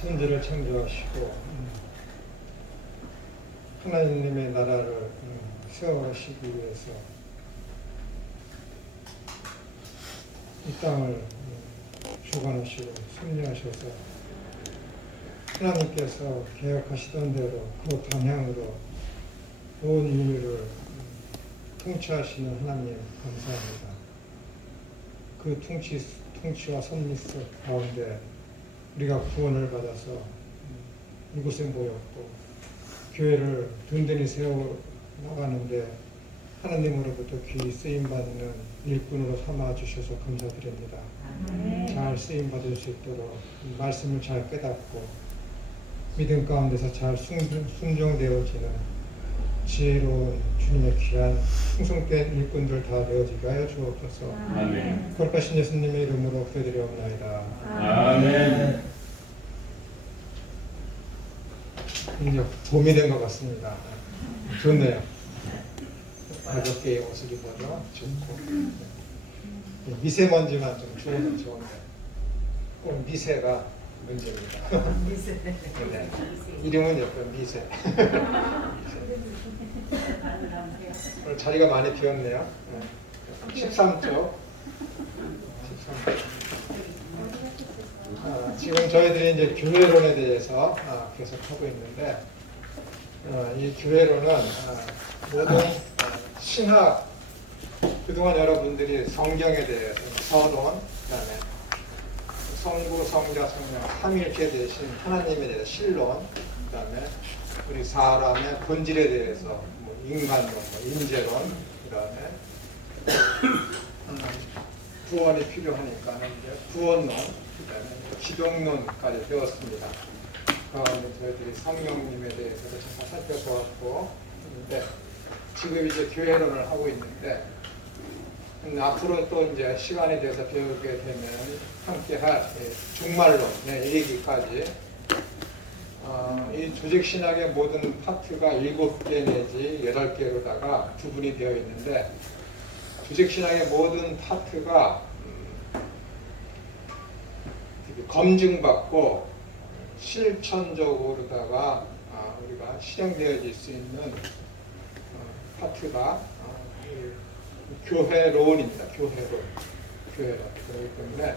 천지를 창조하시고 하나님의 나라를 세워가시기 위해서 이 땅을 주관하시고 승리하셔서 하나님께서 계획하시던 대로 그 방향으로 온 인류를 통치하시는 하나님 감사합니다. 그 통치와 섭리 가운데 우리가 구원을 받아서 이곳에 모였고 교회를 든든히 세워 나가는데 하나님으로부터 귀히 쓰임받는 일꾼으로 삼아주셔서 감사드립니다. 잘 쓰임받을 수 있도록 말씀을 잘 깨닫고 믿음 가운데서 잘 순종되어지는 지혜로운 주님의 귀한 충성된 일꾼들 다 되어지게 하여 주옵소서. 아멘. 거룩하신 예수님의 이름으로 기도드리옵나이다. 아멘. 이제 봄이 된 것 같습니다. 좋네요. 가볍게 옷을 입어도 좋고 미세먼지만 좀 줄어도 좋은데 꼭 미세가 문제입니다. 네. 이름은 예쁜 미세. 오늘 자리가 많이 비었네요. 13쪽. 지금 저희들이 이제 교회론에 대해서 계속 하고 있는데 이 교회론은 모든 신학, 그동안 여러분들이 성경에 대해서 서론, 그다음에 성부, 성자, 성령, 삼위일체 되신 하나님에 대해서 신론, 그다음에 우리 사람의 본질에 대해서 인간론, 인재론, 그다음에 구원이 필요하니까 이제 구원론, 그다음에 기독론까지 배웠습니다. 가운데 저희들이 성령님에 대해서도 잠깐 살펴보았고, 근데 지금 이제 교회론을 하고 있는데 앞으로 또 이제 시간에 대해서 배우게 되면 함께할 종말론 얘기까지 이 조직신학의 모든 파트가 7개 내지 8개로다가 구분이 되어 있는데 조직신학의 모든 파트가 검증받고 실천적으로다가 우리가 실행되어질 수 있는 파트가 교회론입니다. 교회론. 그렇기 때문에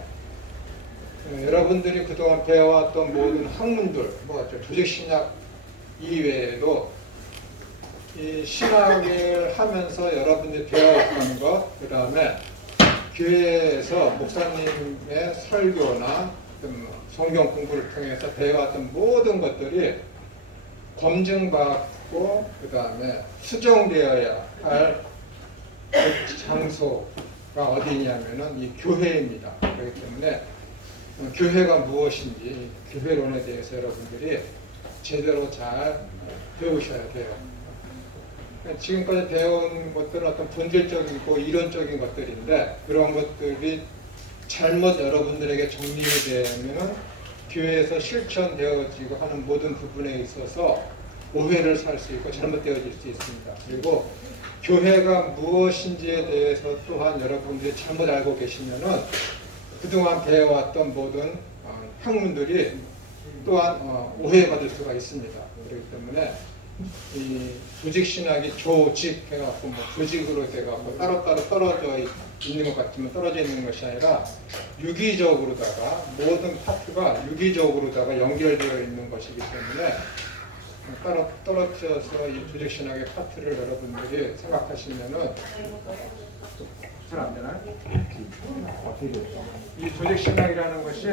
여러분들이 그동안 배워왔던 모든 학문들, 조직신학 이외에도 이 신학을 하면서 여러분들이 배워왔던 것, 그 다음에 교회에서 목사님의 설교나 성경 공부를 통해서 배워왔던 모든 것들이 검증받고 그 다음에 수정되어야 할 장소가 어디냐면은 이 교회입니다. 그렇기 때문에 교회가 무엇인지 교회론에 대해서 여러분들이 제대로 잘 배우셔야 돼요. 지금까지 배운 것들은 어떤 본질적이고 이론적인 것들인데 그런 것들이 잘못 여러분들에게 정리가 되면은 교회에서 실천되어지고 하는 모든 부분에 있어서 오해를 살 수 있고 잘못되어질 수 있습니다. 그리고 교회가 무엇인지에 대해서 또한 여러분들이 잘못 알고 계시면은 그동안 배워왔던 모든 학문들이 또한 오해받을 수가 있습니다. 그렇기 때문에 이 조직신학이 조직 해갖고 조직으로 돼갖고 따로따로 떨어져 있는 것 같지만 떨어져 있는 것이 아니라 유기적으로다가 모든 파트가 유기적으로다가 연결되어 있는 것이기 때문에 따로 떨어져서 이 조직신학의 파트를 여러분들이 생각하시면은 잘 안 되나요? 이 조직신학이라는 것이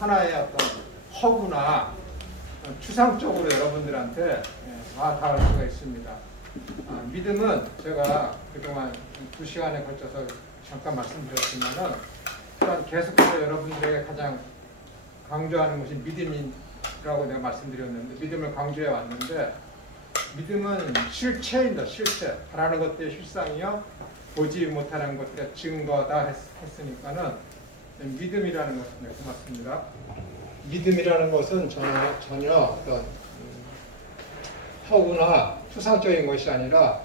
하나의 어떤 허구나 추상적으로 여러분들한테 다 닿을 수가 있습니다. 믿음은 제가 그동안 2시간에 걸쳐서 잠깐 말씀드렸지만은 또한 계속해서 여러분들에게 가장 강조하는 것이 믿음이라고 내가 말씀드렸는데 믿음을 강조해 왔는데 믿음은 실체입니다. 실체. 바라는 것들의 실상이요 보지 못하는 것들의 증거다 했으니까는 믿음이라는 것은 고맙습니다. 믿음이라는 것은 전혀 어떤 허구나 추상적인 것이 아니라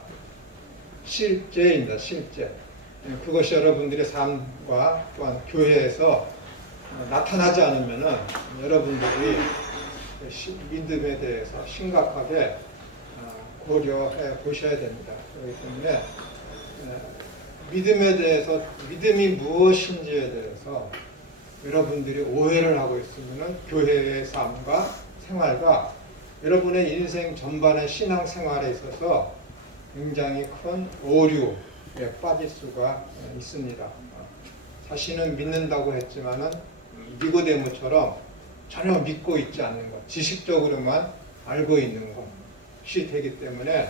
실제입니다. 실제. 그것이 여러분들의 삶과 또한 교회에서 나타나지 않으면은 여러분들이 믿음에 대해서 심각하게 고려해 보셔야 됩니다. 그렇기 때문에 믿음에 대해서 믿음이 무엇인지에 대해서 여러분들이 오해를 하고 있으면은 교회의 삶과 생활과 여러분의 인생 전반의 신앙 생활에 있어서 굉장히 큰 오류에 빠질 수가 있습니다. 자신은 믿는다고 했지만은 니고데모처럼 전혀 믿고 있지 않는 것, 지식적으로만 알고 있는 것이 되기 때문에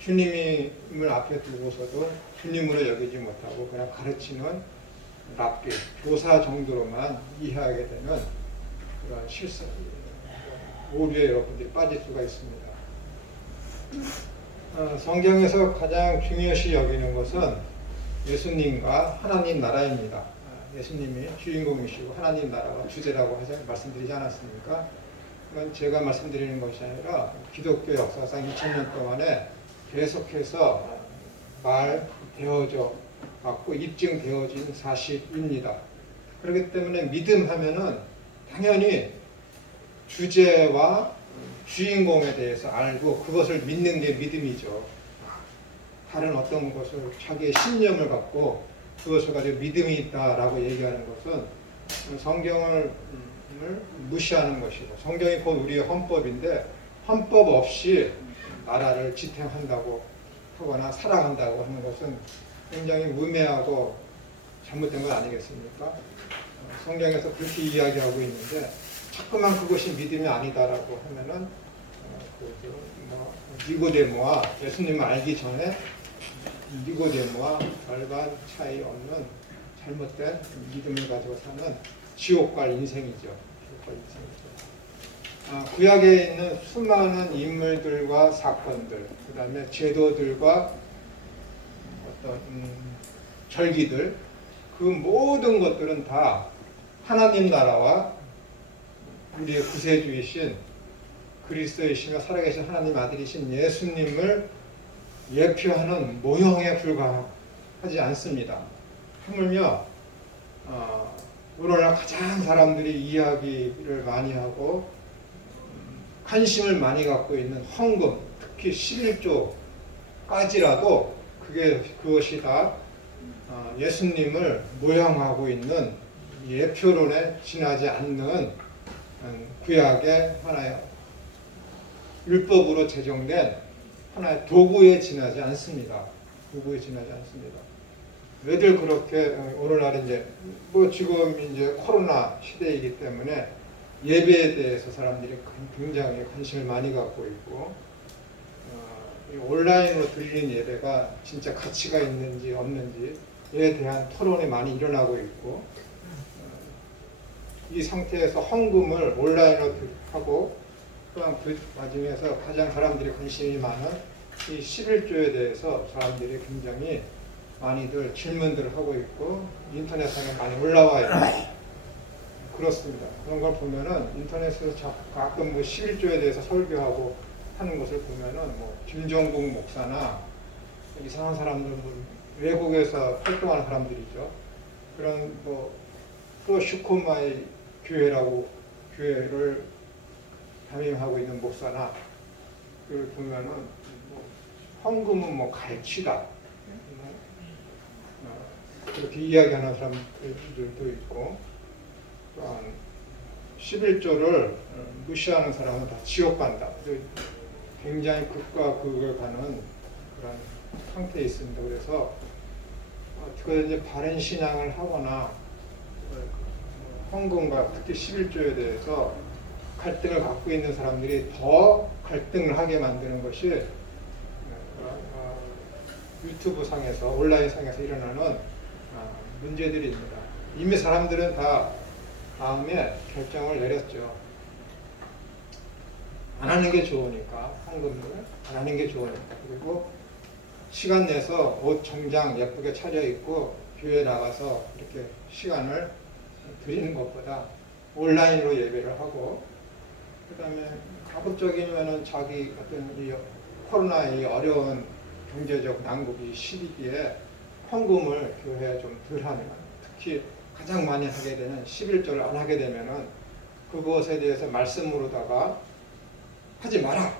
주님을 앞에 두고서도 주님으로 여기지 못하고 그냥 가르치는 랍비, 교사 정도로만 이해하게 되는 그런 오류에 여러분들이 빠질 수가 있습니다. 성경에서 가장 중요시 여기는 것은 예수님과 하나님 나라입니다. 예수님이 주인공이시고 하나님 나라가 주제라고 말씀드리지 않았습니까? 그건 제가 말씀드리는 것이 아니라 기독교 역사상 2000년 동안에 계속해서 말되어져 갖고 입증되어진 사실입니다. 그렇기 때문에 믿음 하면은 당연히 주제와 주인공에 대해서 알고 그것을 믿는 게 믿음이죠. 다른 어떤 것을 자기의 신념을 갖고 그것을 가지고 믿음이 있다라고 얘기하는 것은 성경을 무시하는 것이고, 성경이 곧 우리의 헌법인데 헌법 없이 나라를 지탱한다고 하거나 사랑한다고 하는 것은 굉장히 우매하고 잘못된 것 아니겠습니까? 성경에서 그렇게 이야기하고 있는데 자꾸만 그것이 믿음이 아니다라고 하면은 니고데모와 예수님을 알기 전에 니고데모와 별반 차이 없는 잘못된 믿음을 가지고 사는 지옥 갈 인생이죠. 지옥 갈 인생이죠. 구약에 있는 수많은 인물들과 사건들, 그 다음에 제도들과 어떤 절기들, 그 모든 것들은 다 하나님 나라와 우리의 구세주이신 그리스도이시며 살아계신 하나님 아들이신 예수님을 예표하는 모형에 불과하지 않습니다. 하물며 오늘날 가장 사람들이 이야기를 많이 하고 관심을 많이 갖고 있는 헌금, 특히 11조까지라도 그것이 다 예수님을 모형하고 있는 예표론에 지나지 않는 구약의 하나의 율법으로 제정된 하나의 도구에 지나지 않습니다. 도구에 지나지 않습니다. 왜들 그렇게 오늘날 이제 지금 이제 코로나 시대이기 때문에 예배에 대해서 사람들이 굉장히 관심을 많이 갖고 있고 온라인으로 드리는 예배가 진짜 가치가 있는지 없는지에 대한 토론이 많이 일어나고 있고 이 상태에서 헌금을 온라인으로 하고 또한 그 와중에서 가장 사람들이 관심이 많은 이 11조에 대해서 사람들이 굉장히 많이들 질문들을 하고 있고 인터넷상에 많이 올라와 있고 그렇습니다. 그런 걸 보면은 인터넷에서 가끔 11조에 대해서 설교하고 하는 것을 보면은 김정국 목사나 이상한 사람들 외국에서 활동하는 사람들이죠. 그런 프로슈코마이 교회를 담임하고 있는 목사나 그걸 보면은 헌금은 갈치다 그렇게 이야기하는 사람들도 있고 또한 11조를 무시하는 사람은 다 지옥 간다. 굉장히 극과 극을 가는 그런 상태에 있습니다. 그래서 어떻게든지 바른 신앙을 하거나 헌금과 특히 11조에 대해서 갈등을 갖고 있는 사람들이 더 갈등을 하게 만드는 것이 유튜브 상에서 온라인 상에서 일어나는 문제들입니다. 이미 사람들은 다 마음에 결정을 내렸죠. 안 하는 게 좋으니까 헌금을 안 하는 게 좋으니까 그리고 시간 내서 옷 정장 예쁘게 차려입고 교회 나가서 이렇게 시간을 드리는 것보다 온라인으로 예배를 하고 그 다음에 가급적이면은 자기 어떤 이 코로나의 어려운 경제적 난국이 시기기에 헌금을 교회에 좀 덜 하면 특히 가장 많이 하게 되는 11조를 안 하게 되면은 그것에 대해서 말씀으로다가 하지 마라.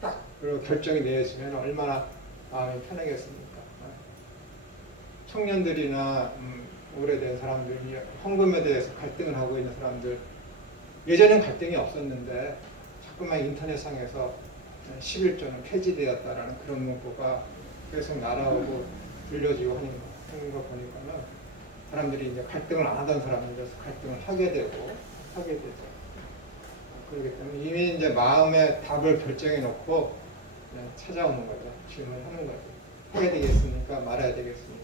딱 그리고 결정이 내어지면 얼마나 마음이 편하겠습니까? 청년들이나 오래된 사람들, 헌금에 대해서 갈등을 하고 있는 사람들, 예전엔 갈등이 없었는데 자꾸만 인터넷상에서 11조는 폐지되었다라는 그런 문구가 계속 날아오고 들려지고 하는 거 보니까는 사람들이 이제 갈등을 안 하던 사람들에서 갈등을 하게 되죠. 그렇기 때문에 이미 이제 마음의 답을 결정해 놓고 그냥 찾아오는 거죠. 질문하는 거죠. 해야 되겠습니까? 말아야 되겠습니까?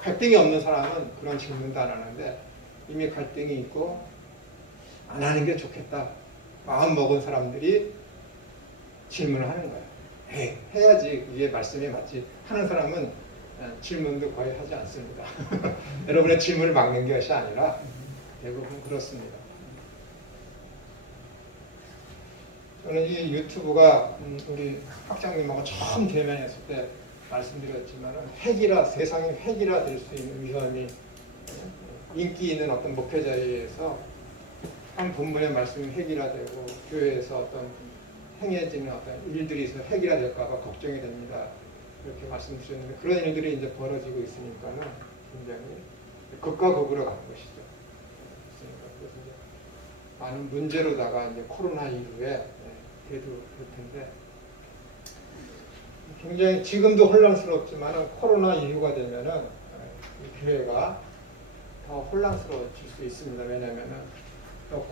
갈등이 없는 사람은 그런 질문도 안 하는데 이미 갈등이 있고 안 하는 게 좋겠다. 마음 먹은 사람들이 질문을 하는 거예요. 에이, 해야지 이게 말씀이 맞지. 하는 사람은 질문도 거의 하지 않습니다. 여러분의 질문을 막는 것이 아니라 대부분 그렇습니다. 저는 이 유튜브가 우리 학장님하고 처음 대면했을 때 말씀드렸지만 핵이라 세상이 핵이라 될 수 있는 위험이 인기 있는 어떤 목회자에 의해서 한 본문의 말씀이 핵이라 되고 교회에서 어떤 행해지는 어떤 일들이 있어 핵이라 될까봐 걱정이 됩니다. 이렇게 말씀드렸는데 그런 일들이 이제 벌어지고 있으니까는 굉장히 극과 극으로 가는 것이죠. 그래서 이제 많은 문제로다가 이제 코로나 이후에 대두 될 텐데 굉장히 지금도 혼란스럽지만은 코로나 이후가 되면은 이 교회가 더 혼란스러워질 수 있습니다. 왜냐면은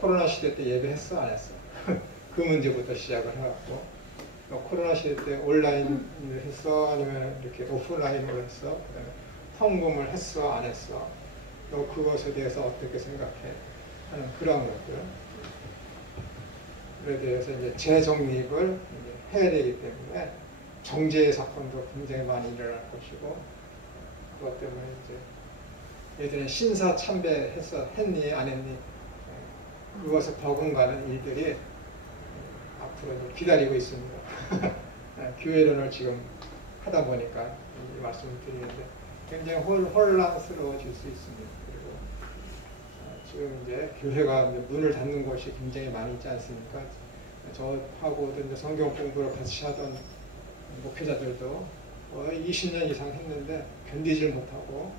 코로나 시대 때 예배했어 안 했어? 그 문제부터 시작을 해갖고 코로나 시대 때 온라인을 했어 아니면 이렇게 오프라인으로 했어? 그다음에 헌금을 했어 안 했어? 또 그것에 대해서 어떻게 생각해? 하는 그런 것들. 에 대해서 이제 재정립을 이제 해야 되기 때문에 정죄의 사건도 굉장히 많이 일어날 것이고 그것 때문에 이제 예전에 신사 했니 안 했니 그것에 버금가는 일들이 앞으로 이제 기다리고 있습니다. 교회론을 지금 하다 보니까 이 말씀을 드리는데 굉장히 혼란스러워질 수 있습니다. 그리고 지금 이제 교회가 이제 문을 닫는 곳이 굉장히 많이 있지 않습니까? 저하고도 이제 성경 공부를 같이 하던 목회자들도 20년 이상 했는데 견디질 못하고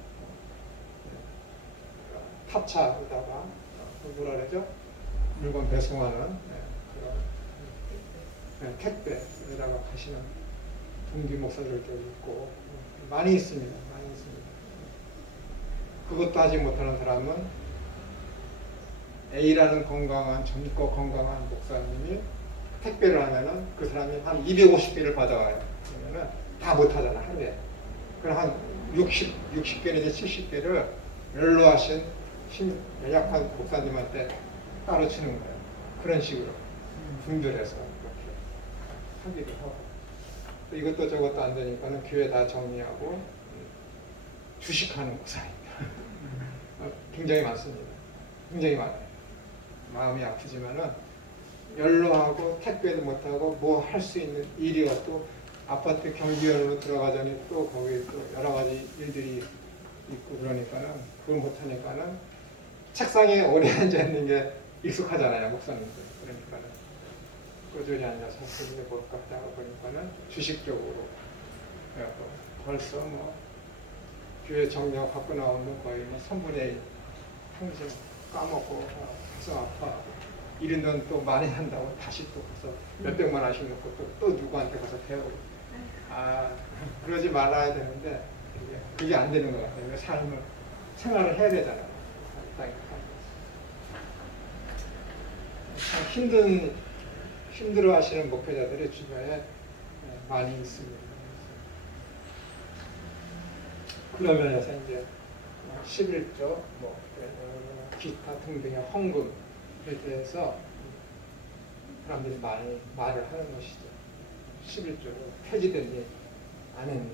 탑차에다가 뭐라 그러죠? 물건 배송하는 그런 택배에다가 가시는 동기 목사들도 있고 많이 있습니다. 많이 있습니다. 그것도 하지 못하는 사람은 A라는 젊고 건강한 목사님이 택배를 하면은 그 사람이 한 250개를 받아와요. 그러면은 다 못하잖아, 하루에. 그럼 한 60개 내지 70개를 연로하신 연약한 목사님한테 따로 치는 거예요. 그런 식으로 분별해서 이렇게 하기도 하고. 이것도 저것도 안 되니까는 교회 다 정리하고 주식하는 목사입니다. 굉장히 많습니다. 굉장히 많아요. 마음이 아프지만은 연로하고 택배도 못하고 뭐 할 수 있는 일이 없고 아파트 경비원으로 들어가자니 또 거기 또 여러 가지 일들이 있고 그러니까는 그걸 못하니까는 책상에 오래 앉아 있는 게 익숙하잖아요, 목사님들. 그러니까는 꾸준히 앉아서 이제 뭘까 하다가 보니까는 주식적으로 그래갖고 벌써 뭐 교회 정력 갖고 나오는 거의 뭐 3분의 1 평생 까먹고 가서 아파하고 이런 돈 또 많이 한다고 다시 또 가서 몇백만 원씩 넣고 또 누구한테 가서 배우고 그러지 말아야 되는데 그게 안 되는 것 같아요. 생활을 해야 되잖아요. 참 힘들어 하시는 목회자들의 주변에 많이 있습니다. 그러면서 이제 11조 기타 등등의 헌금에 대해서 사람들이 많이 말을 하는 것이죠. 11조로 폐지됐니 안 했니.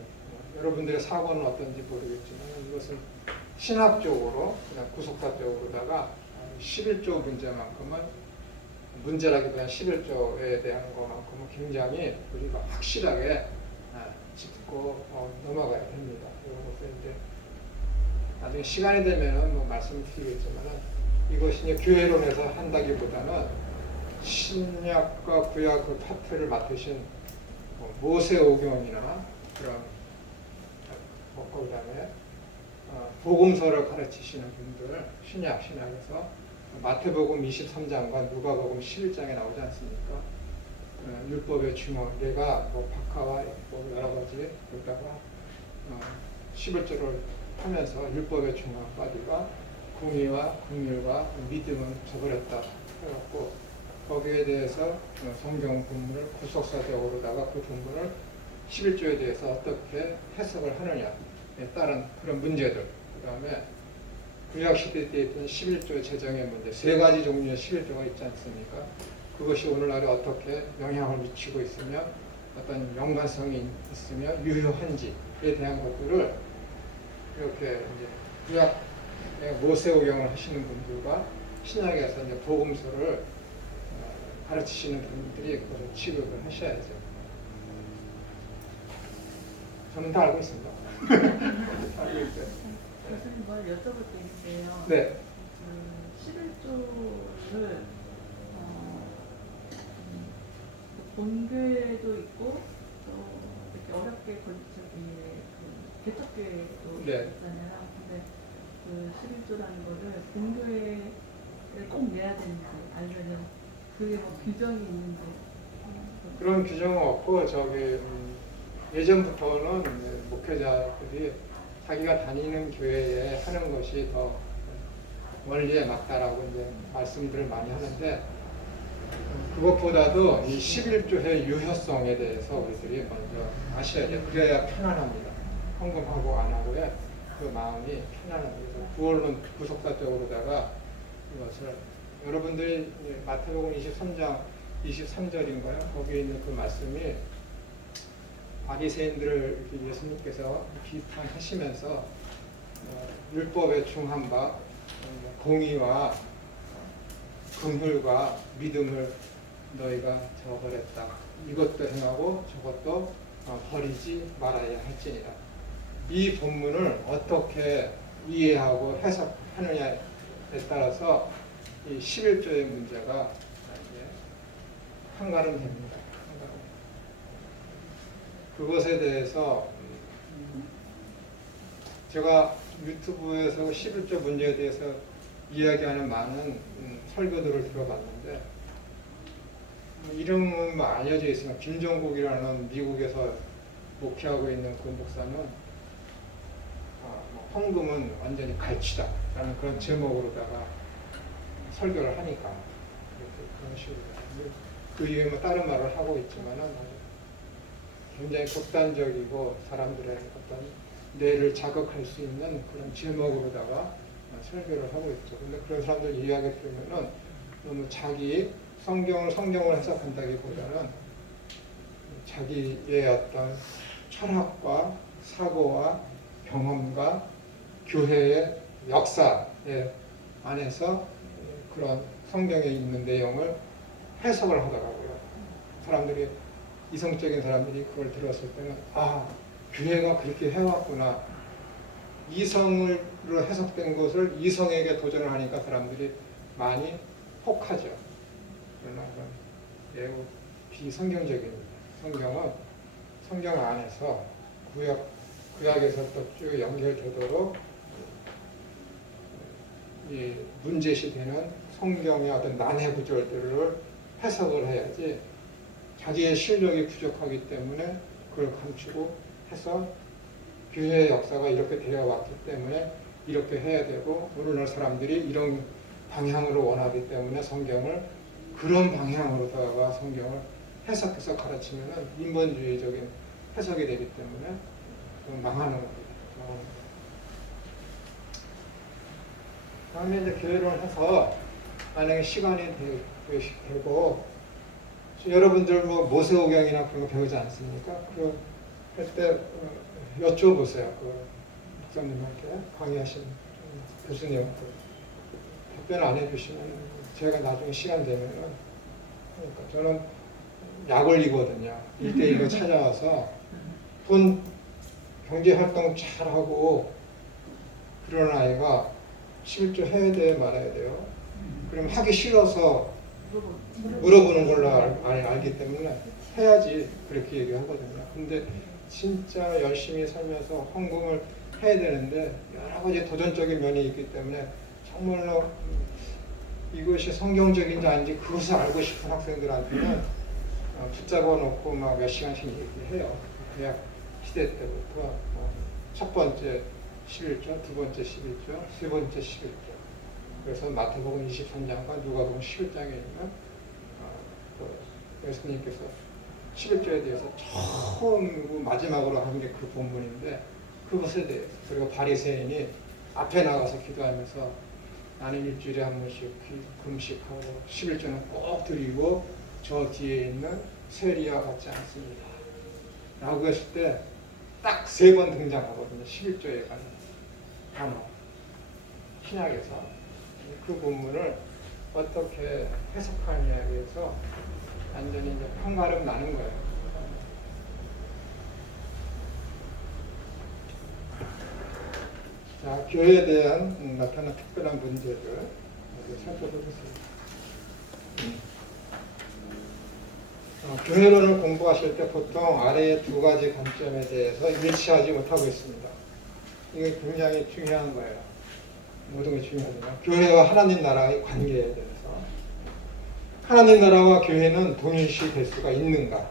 여러분들의 사고는 어떤지 모르겠지만 이것은 신학적으로 그냥 구속사적으로다가 11조 문제만큼은 문제라기보다는 11조에 대한 것만큼은 굉장히 우리가 확실하게 짚고 넘어가야 됩니다. 이것을 이제 나중에 시간이 되면은 뭐 말씀을 드리겠지만은 이것이 이제 교회론에서 한다기보다는 신약과 구약 그 파트를 맡으신 뭐 모세오경이나 그런 그다음에 복음서를 가르치시는 분들 신약에서 마태복음 23장과 누가복음 11장에 나오지 않습니까? 율법의 중앙, 내가 뭐 박하와 뭐 여러 가지 여기다가 11조를 하면서 율법의 중앙까지가 공의와 긍휼과 믿음은 저버렸다 해갖고 거기에 대해서 성경 본문을 구속사적으로다가 그 본문을 11조에 대해서 어떻게 해석을 하느냐에 따른 그런 문제들, 그 다음에 구약시대 때 있던 11조 제정의 문제, 세 가지 종류의 11조가 있지 않습니까? 그것이 오늘날에 어떻게 영향을 미치고 있으며 어떤 연관성이 있으며 유효한지에 대한 것들을 이렇게 이제 구약의 모세오경을 하시는 분들과 신약에서 이제 복음서를 가르치시는 분들이 그것을 취급을 하셔야죠. 저는 다 알고 있습니다. 알고 있어요. 교수님 뭘 여쭤볼 게 있어요. 네. 11조를 본교회도 있고 또 이렇게 어렵게 개척교회도 네. 있잖아요. 근데 그 11조라는 거를 본교회를 꼭 내야 되는지 아니면 그게 뭐 규정이 있는지 그런 규정은 없고 예전부터는 목회자들이 자기가 다니는 교회에 하는 것이 더 원리에 맞다라고 이제 말씀들을 많이 하는데 그것보다도 이 11조의 유효성에 대해서 우리들이 먼저 아셔야 돼요. 그래야 편안합니다. 헌금하고 안 하고의 그 마음이 편안합니다. 그래서 구원론 구속사적으로다가 이것을 여러분들이 마태복음 23장 23절인가요? 거기에 있는 그 말씀이 바리새인들을 예수님께서 비판하시면서 율법에 중한 바 공의와 긍휼과 믿음을 너희가 저버렸다. 이것도 행하고 저것도 버리지 말아야 할지니라. 이 본문을 어떻게 이해하고 해석하느냐에 따라서 이 11조의 문제가 한가름됩니다. 그것에 대해서 제가 유튜브에서 11조 문제에 대해서 이야기하는 많은 설교들을 들어봤는데 이름은 뭐 알려져 있으면 김종국이라는 미국에서 목회하고 있는 그 목사는 헌금은 완전히 갈치다 라는 그런 제목으로다가 설교를 하니까 그런 식으로 그 이후에 뭐 다른 말을 하고 있지만은 굉장히 극단적이고 사람들의 어떤 뇌를 자극할 수 있는 그런 제목으로다가 설교를 하고 있죠. 근데 그런 사람들 이야기 들으면은 너무 자기 성경을 해석한다기보다는 자기의 어떤 철학과 사고와 경험과 교회의 역사에 안에서 그런 성경에 있는 내용을 해석을 하더라고요. 사람들이 이성적인 사람들이 그걸 들었을 때는 교회가 그렇게 해왔구나. 이성으로 해석된 것을 이성에게 도전을 하니까 사람들이 많이 혹하죠. 그러나 매우 비성경적입니다. 성경은 성경 안에서 구약에서부터 쭉 연결되도록 이 문제시되는 성경의 어떤 난해 구절들을 해석을 해야지 자기의 실력이 부족하기 때문에 그걸 감추고 해서 교회의 역사가 이렇게 되어 왔기 때문에 이렇게 해야 되고 오늘날 사람들이 이런 방향으로 원하기 때문에 성경을 그런 방향으로다가 성경을 해석해서 가르치면은 인본주의적인 해석이 되기 때문에 망하는 겁니다. 다음에 이제 교회를 해서 만약에 시간이 되고 여러분들 뭐 모세오경이나 그런 거 배우지 않습니까? 그럴 때 여쭤보세요. 그 목사님한테 강의하신 교수님한테 답변 안 해주시면 제가 나중에 시간 되면은 그러니까 저는 약 올리거든요. 1대1로 찾아와서 돈 경제 활동 잘하고 그런 아이가 11조 해야 돼 말아야 돼요? 그럼 하기 싫어서 물어보는 걸로 알기 때문에 해야지 그렇게 얘기하거든요. 근데 진짜 열심히 살면서 헌금을 해야 되는데 여러 가지 도전적인 면이 있기 때문에 정말로 이것이 성경적인지 아닌지 그것을 알고 싶은 학생들한테는 붙잡아 놓고 막 몇 시간씩 얘기해요. 대학 시대 때부터 첫 번째 11조, 두 번째 11조, 세 번째 11조. 그래서 마태복음 23장과 누가복음 11장에 있는 예수님께서 11조에 대해서 처음 마지막으로 한 게 그 본문인데 그것에 대해서 그리고 바리새인이 앞에 나가서 기도하면서 나는 일주일에 한 번씩 금식하고 11조는 꼭 드리고 저 뒤에 있는 세리와 같지 않습니다. 라고 했을 때 딱 3번 등장하거든요. 11조에 관한 단어. 신약에서 그 본문을 어떻게 해석하느냐에 의해서 완전히 이제 판가름 나는 거예요. 자, 교회에 대한 나타난 특별한 문제들 살펴보겠습니다. 교회론을 공부하실 때 보통 아래의 2가지 관점에 대해서 일치하지 못하고 있습니다. 이게 굉장히 중요한 거예요. 모든 게 중요하잖아요. 교회와 하나님 나라의 관계에 대해서. 하나님 나라와 교회는 동일시 될 수가 있는가?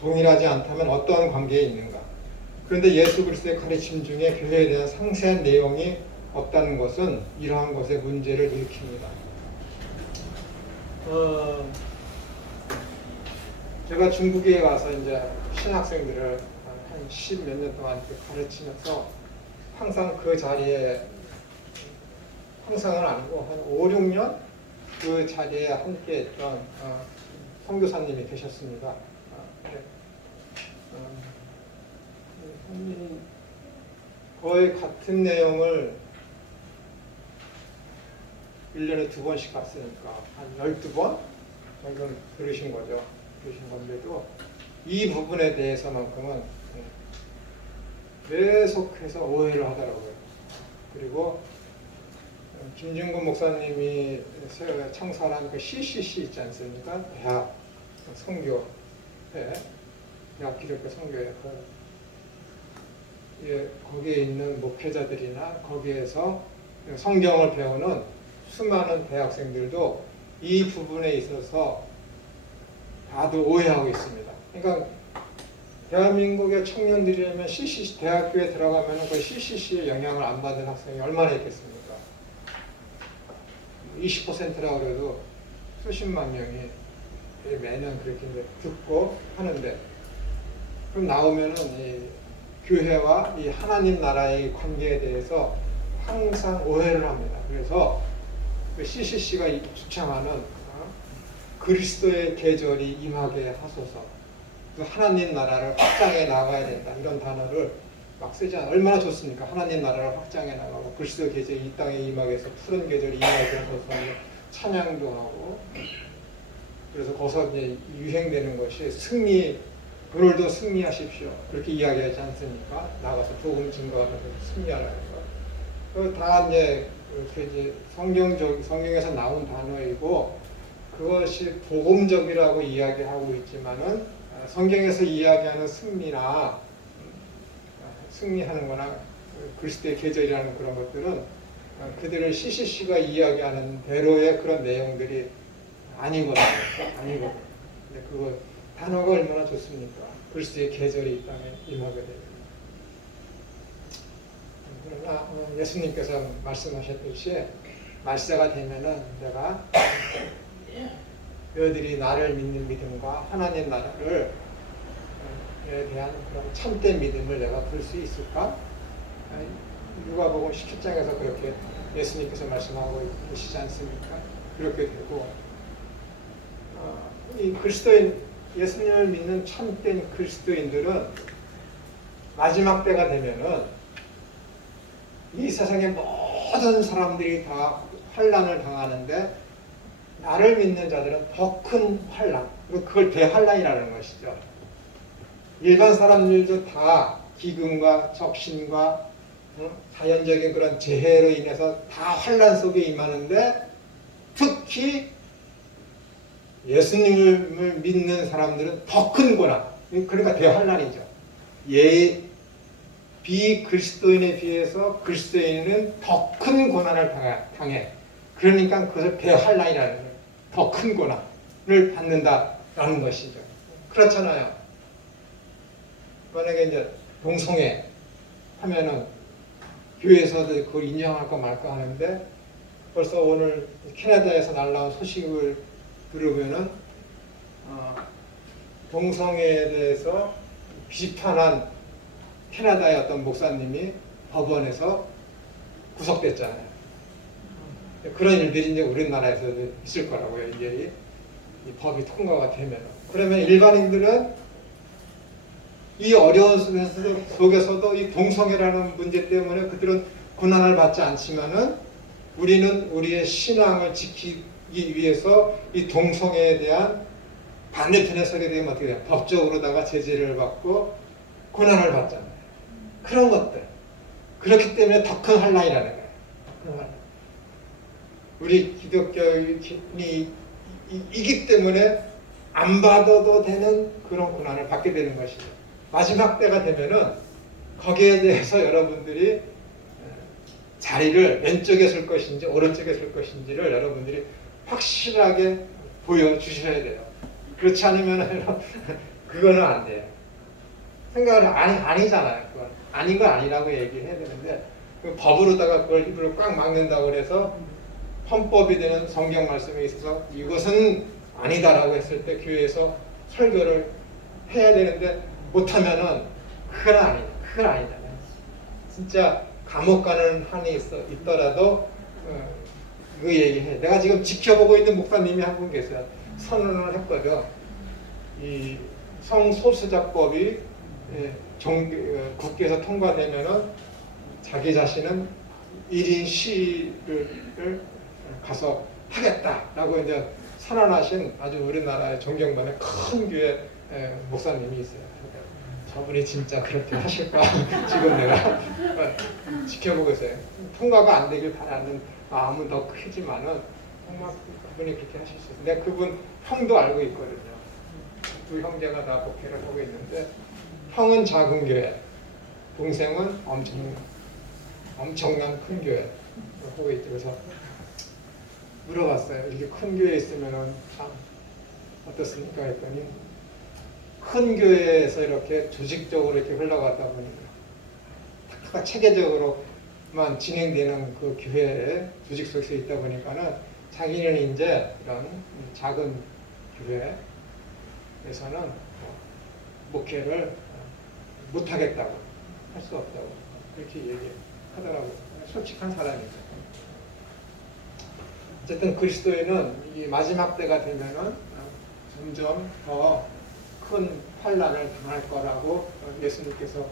동일하지 않다면 어떠한 관계에 있는가? 그런데 예수 그리스도의 가르침 중에 교회에 대한 상세한 내용이 없다는 것은 이러한 것의 문제를 일으킵니다. 제가 중국에 가서 이제 신학생들을 한 10몇 년 동안 가르치면서 항상 그 자리에 항상은 아니고 한 5, 6년 그 자리에 함께 했던 선교사님이 계셨습니다. 거의 같은 내용을 1년에 2번씩 갔으니까 한 12번 정도 들으신 거죠. 들으신 건데도 이 부분에 대해서만큼은 계속해서 오해를 하더라고요. 그리고 김진구 목사님이 창설한 그 CCC 있지 않습니까? 대학 선교회, 대학 기독교 선교회, 거기에 있는 목회자들이나 거기에서 성경을 배우는 수많은 대학생들도 이 부분에 있어서 다들 오해하고 있습니다. 그러니까 대한민국의 청년들이라면 CCC 대학교에 들어가면 그 CCC의 영향을 안 받는 학생이 얼마나 있겠습니까? 20%라고 해도 수십만 명이 매년 그렇게 이제 듣고 하는데 그럼 나오면은 이 교회와 이 하나님 나라의 관계에 대해서 항상 오해를 합니다. 그래서 그 CCC가 주창하는 그리스도의 계절이 임하게 하소서, 그 하나님 나라를 확장해 나가야 된다 이런 단어를 막 쓰지 않아요. 얼마나 좋습니까? 하나님 나라를 확장해 나가고 그리스도의 계절이 이 땅에 임하게 해서 푸른 계절이 임하게 하소서 찬양도 하고, 그래서 거기서 이제 유행되는 것이 승리, 오늘도 승리하십시오 그렇게 이야기하지 않습니까? 나가서 복음 증거하면서 승리하라는 거. 다 이제 이렇게 이제 성경에서 나온 단어이고 그것이 복음적이라고 이야기하고 있지만은 성경에서 이야기하는 승리나 승리하는 거나 그리스도의 계절이라는 그런 것들은 그들을 CCC가 이야기하는 대로의 그런 내용들이 아니거든요. 아니거든요. 근데 그거 단어가 얼마나 좋습니까? 그리스도의 계절이 이 땅에 임하게 되면. 그러나 예수님께서 말씀하셨듯이 말세가 되면은 내가 너희들이 나를 믿는 믿음과 하나님 나라를 에 대한 그런 참된 믿음을 내가 볼 수 있을까? 누가복음 17장에서 그렇게 예수님께서 말씀하고 계시지 않습니까? 그렇게 되고 이 그리스도인, 예수님을 믿는 참된 그리스도인들은 마지막 때가 되면은 이 세상의 모든 사람들이 다 환난을 당하는데 나를 믿는 자들은 더 큰 환난, 그리고 그걸 대환난이라는 것이죠. 일반 사람들도 다 기근과 적신과 자연적인 그런 재해로 인해서 다 환란 속에 임하는데 특히 예수님을 믿는 사람들은 더 큰 고난, 그러니까 대환란이죠. 비그리스도인에 비해서 그리스도인은 더 큰 고난을 당해. 그러니까 그것을 대환란이라는 거예요. 더 큰 고난을 받는다라는 것이죠. 그렇잖아요. 만약에 이제 동성애 하면은 교회에서도 그걸 인정할까 말까 하는데 벌써 오늘 캐나다에서 날라온 소식을 들으면은 동성애에 대해서 비판한 캐나다의 어떤 목사님이 법원에서 구속됐잖아요. 그런 일들이 이제 우리나라에서도 있을 거라고요. 이제 이 법이 통과가 되면. 그러면 일반인들은 이 어려운 속에서도 이 동성애라는 문제 때문에 그들은 고난을 받지 않지만은 우리는 우리의 신앙을 지키기 위해서 이 동성애에 대한 반대편에 서게 되면 어떻게 돼요? 법적으로다가 제재를 받고 고난을 받잖아요. 그런 것들. 그렇기 때문에 더 큰 환란이라는 거예요. 우리 기독교인이 이기 때문에 안 받아도 되는 그런 고난을 받게 되는 것이죠. 마지막 때가 되면은 거기에 대해서 여러분들이 자리를 왼쪽에 쓸 것인지 오른쪽에 쓸 것인지를 여러분들이 확실하게 보여주셔야 돼요. 그렇지 않으면 그거는 안 돼요. 생각을 아니잖아요. 그건. 아닌 건 아니라고 얘기를 해야 되는데 법으로다가 그걸 입으로 꽉 막는다고 그래서 헌법이 되는 성경 말씀에 있어서 이것은 아니다라고 했을 때 교회에서 설교를 해야 되는데 못하면은 그건 아니잖아요. 진짜 감옥 가는 한이 있더라도 그 얘기해. 내가 지금 지켜보고 있는 목사님이 한 분 계세요. 선언을 했거든. 이 성소수자법이 국회에서 통과되면은 자기 자신은 1인 시위를 가서 하겠다라고 이제 선언하신 아주 우리나라의 존경받는 큰 교회 목사님이 있어요. 저분이 진짜 그렇게 하실까 지금 내가 지켜보고 있어요. 통과가 안 되길 바라는 마음은 더 크지만은 정말 그분이 그렇게 하실 수 있어요. 근데 그분 형도 알고 있거든요. 두 형제가 다 목회를 하고 있는데 형은 작은 교회, 동생은 엄청난 큰 교회 하고 있죠. 그래서 물어봤어요. 이렇게 큰 교회에 있으면은 참 어떻습니까? 했더니 큰 교회에서 이렇게 조직적으로 이렇게 흘러가다 보니까 체계적으로만 진행되는 그 교회의 조직 속에 있다 보니까는 자기는 이제 이런 작은 교회에서는 목회를 못하겠다고 할 수 없다고 그렇게 얘기하더라고요. 솔직한 사람이죠. 어쨌든 그리스도인은 이 마지막 때가 되면은 점점 더 큰 환란을 당할 거라고 예수님께서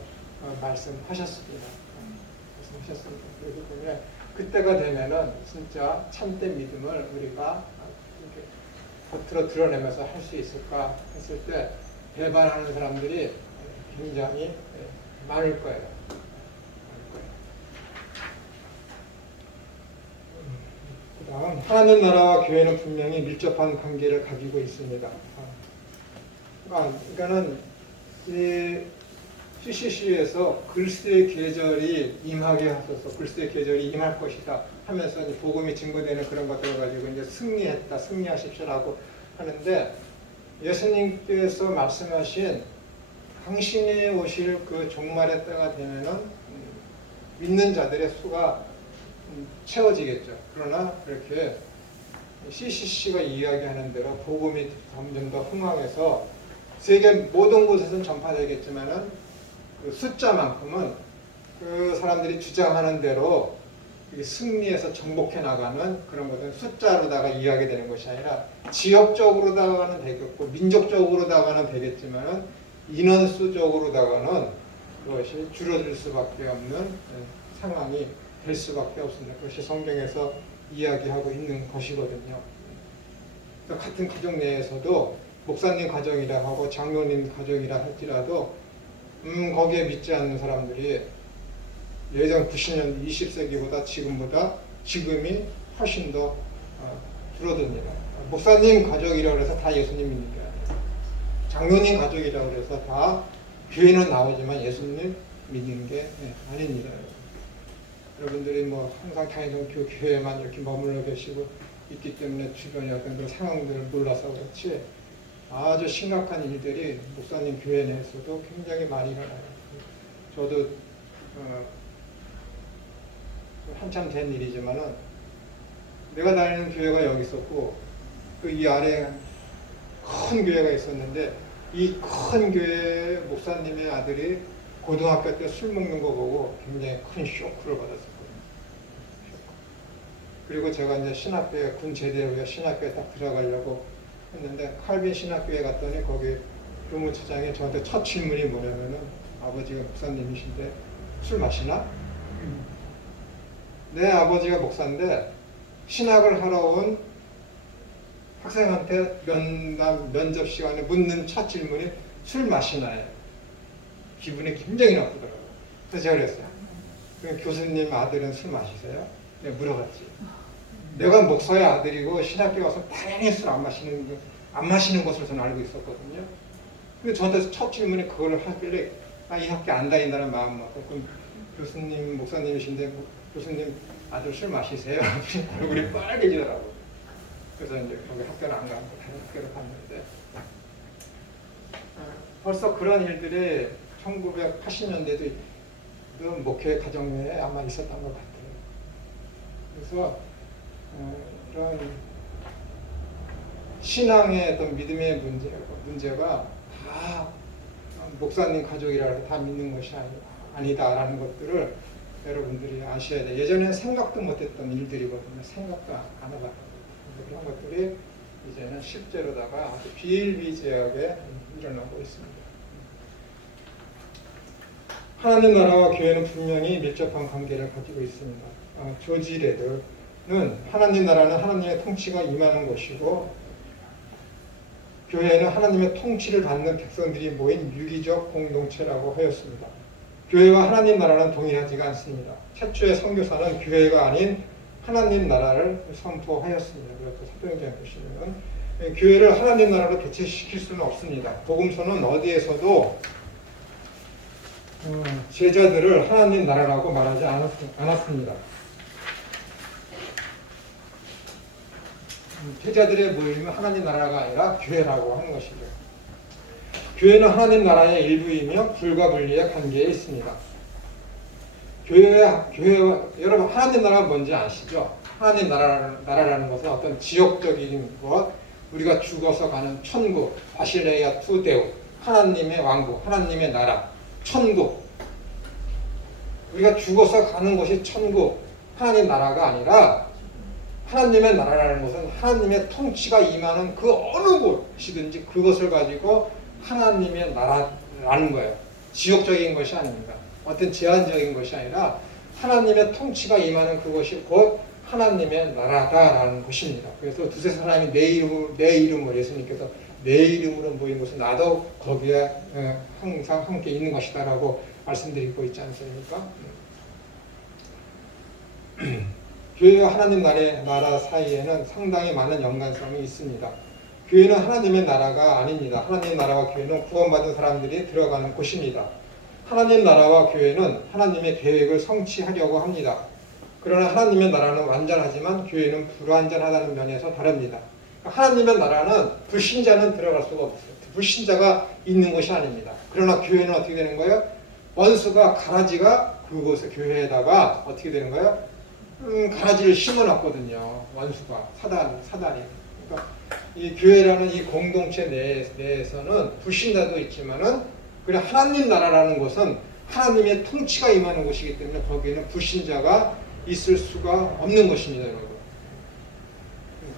말씀하셨습니다. 그렇기 때문에 그때가 되면은 진짜 참된 믿음을 우리가 이렇게 겉으로 드러내면서 할 수 있을까 했을 때 배반하는 사람들이 굉장히 많을 거예요. 그다음 하나님 나라와 교회는 분명히 밀접한 관계를 가지고 있습니다. 그러니까는 이 CCC에서 그리스도의 계절이 임하게 하소서, 그리스도의 계절이 임할 것이다 하면서 이제 복음이 증거되는 그런 것들을 가지고 이제 승리하십시오라고 하는데 예수님께서 말씀하신 당신이 오실 그 종말의 때가 되면은 믿는 자들의 수가 채워지겠죠. 그러나 그렇게 CCC가 이야기하는 대로 복음이 점점 더 흥황해서 세계 모든 곳에서는 전파되겠지만은 그 숫자만큼은 그 사람들이 주장하는 대로 승리해서 정복해 나가는 그런 것은 숫자로다가 이해하게 되는 것이 아니라 지역적으로다가는 되겠고 민족적으로다가는 되겠지만은 인원수적으로다가는 그것이 줄어들 수밖에 없는 상황이 될 수밖에 없습니다. 그것이 성경에서 이야기하고 있는 것이거든요. 같은 가정 내에서도 목사님 가정이라 하고 장로님 가정이라 할지라도 거기에 믿지 않는 사람들이 예전 90년대 20세기보다 지금이 훨씬 더 줄어듭니다. 목사님 가족이라고 해서 다 예수님 믿는 게 아니에요. 장로님 가족이라고 해서 다 교회는 나오지만 예수님 믿는 게 아닙니다. 여러분들이 뭐 항상 다니던 교회에만 이렇게 머물러 계시고 있기 때문에 주변의 어떤 그런 상황들을 몰라서 그렇지 아주 심각한 일들이 목사님 교회 내에서도 굉장히 많이 일어나요. 저도 한참 된 일이지만은 내가 다니는 교회가 여기 있었고 그 이 아래 큰 교회가 있었는데 이 큰 교회 목사님의 아들이 고등학교 때 술 먹는 거 보고 굉장히 큰 쇼크를 받았었거든요. 그리고 제가 이제 신학교에 군 제대 후에 신학교에 딱 들어가려고 했는데 칼빈 신학교에 갔더니 거기 교무처장이 저한테 첫 질문이 뭐냐면은 아버지가 목사님이신데 술 마시나? 내 아버지가 목사인데 신학을 하러 온 학생한테 면접 시간에 묻는 첫 질문이 술 마시나요? 기분이 굉장히 나쁘더라고요. 그래서 제가 그랬어요. 그럼 교수님 아들은 술 마시세요? 내가 물어봤지. 내가 목사의 아들이고 신학교 와서 당연히 술 안 마시는 것으로 저는 알고 있었거든요. 근데 저한테 첫 질문에 그걸 하길래 이 학교 안 다닌다는 마음 먹고 그럼 교수님 목사님이신데 교수님 아들 술 마시세요? 얼굴이 빨개지더라고요. 그래서 이제 거기 학교를 안 가고 다른 학교를 갔는데 벌써 그런 일들이 1980년대도 목회 가정에 아마 있었던 것 같아요. 그래서 이런 신앙의 어떤 믿음의 문제가 다 목사님 가족이라 해서 다 믿는 것이 아니다라는 것들을 여러분들이 아셔야 돼요. 예전에 생각도 못했던 일들이거든요. 생각도 안 해봤던 것들. 그런 것들이 이제는 실제로다가 아주 비일비재하게 일어나고 있습니다. 하나님 나라와 교회는 분명히 밀접한 관계를 가지고 있습니다. 조지 레더는 하나님 나라는 하나님의 통치가 임하는 곳이고 교회는 하나님의 통치를 받는 백성들이 모인 유기적 공동체라고 하였습니다. 교회와 하나님 나라는 동일하지가 않습니다. 최초의 선교사는 교회가 아닌 하나님 나라를 선포하였습니다. 그래서 사도행전 보시면 교회를 하나님 나라로 대체시킬 수는 없습니다. 복음서는 어디에서도 제자들을 하나님 나라라고 말하지 않았습니다. 제자들의 모임은 하나님 나라가 아니라 교회라고 하는 것이죠. 교회는 하나님 나라의 일부이며 불과 분리의 관계에 있습니다. 교회 여러분 하나님 나라가 뭔지 아시죠? 하나님 나라라는 것은 어떤 지역적인 것, 우리가 죽어서 가는 천국, 바실레이아 투데우, 하나님의 왕국, 하나님의 나라, 천국. 우리가 죽어서 가는 것이 천국, 하나님 나라가 아니라 하나님의 나라라는 것은 하나님의 통치가 임하는 그 어느 곳이든지 그것을 가지고 하나님의 나라라는 거예요. 지역적인 것이 아닙니다. 어떤 제한적인 것이 아니라 하나님의 통치가 임하는 그것이 곧 하나님의 나라다라는 것입니다. 그래서 두세 사람이 내 이름으로 예수님께서 내 이름으로 모인 것은 나도 거기에 항상 함께 있는 것이다라고 말씀드리고 있지 않습니까? 교회와 하나님 나라 사이에는 상당히 많은 연관성이 있습니다. 교회는 하나님의 나라가 아닙니다. 하나님 나라와 교회는 구원받은 사람들이 들어가는 곳입니다. 하나님 나라와 교회는 하나님의 계획을 성취하려고 합니다. 그러나 하나님의 나라는 완전하지만 교회는 불완전하다는 면에서 다릅니다. 하나님의 나라는 불신자는 들어갈 수가 없어요. 불신자가 있는 것이 아닙니다. 그러나 교회는 어떻게 되는 거예요? 원수가 가라지가 그곳에 교회에다가 어떻게 되는 거예요? 가라지를 심어놨거든요. 원수가 사단이. 그러니까 이 교회라는 이 공동체 내에서는 불신자도 있지만은 그래 하나님 나라라는 것은 하나님의 통치가 임하는 곳이기 때문에 거기에는 불신자가 있을 수가 없는 것입니다, 여러분.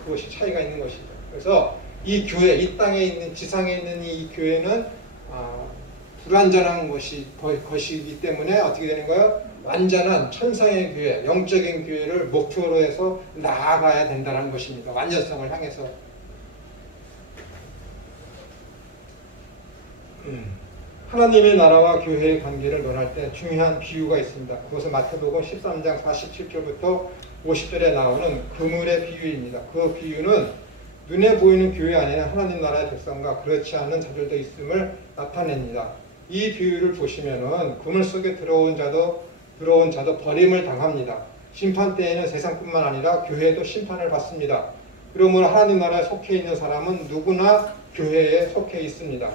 그것이 차이가 있는 것이죠. 그래서 이 교회, 이 땅에 있는 지상에 있는 이 교회는 불완전한 것이기 때문에 어떻게 되는 거예요? 완전한 천상의 교회, 영적인 교회를 목표로 해서 나아가야 된다는 것입니다. 완전성을 향해서. 하나님의 나라와 교회의 관계를 논할 때 중요한 비유가 있습니다. 그것은 마태복음 13장 47절부터 50절에 나오는 그물의 비유입니다. 그 비유는 눈에 보이는 교회 안에 하나님 나라의 백성과 그렇지 않은 자들도 있음을 나타냅니다. 이 비유를 보시면은 그물 속에 들어온 자도 버림을 당합니다. 심판 때에는 세상뿐만 아니라 교회도 심판을 받습니다. 그러므로 하나님 나라에 속해 있는 사람은 누구나 교회에 속해 있습니다.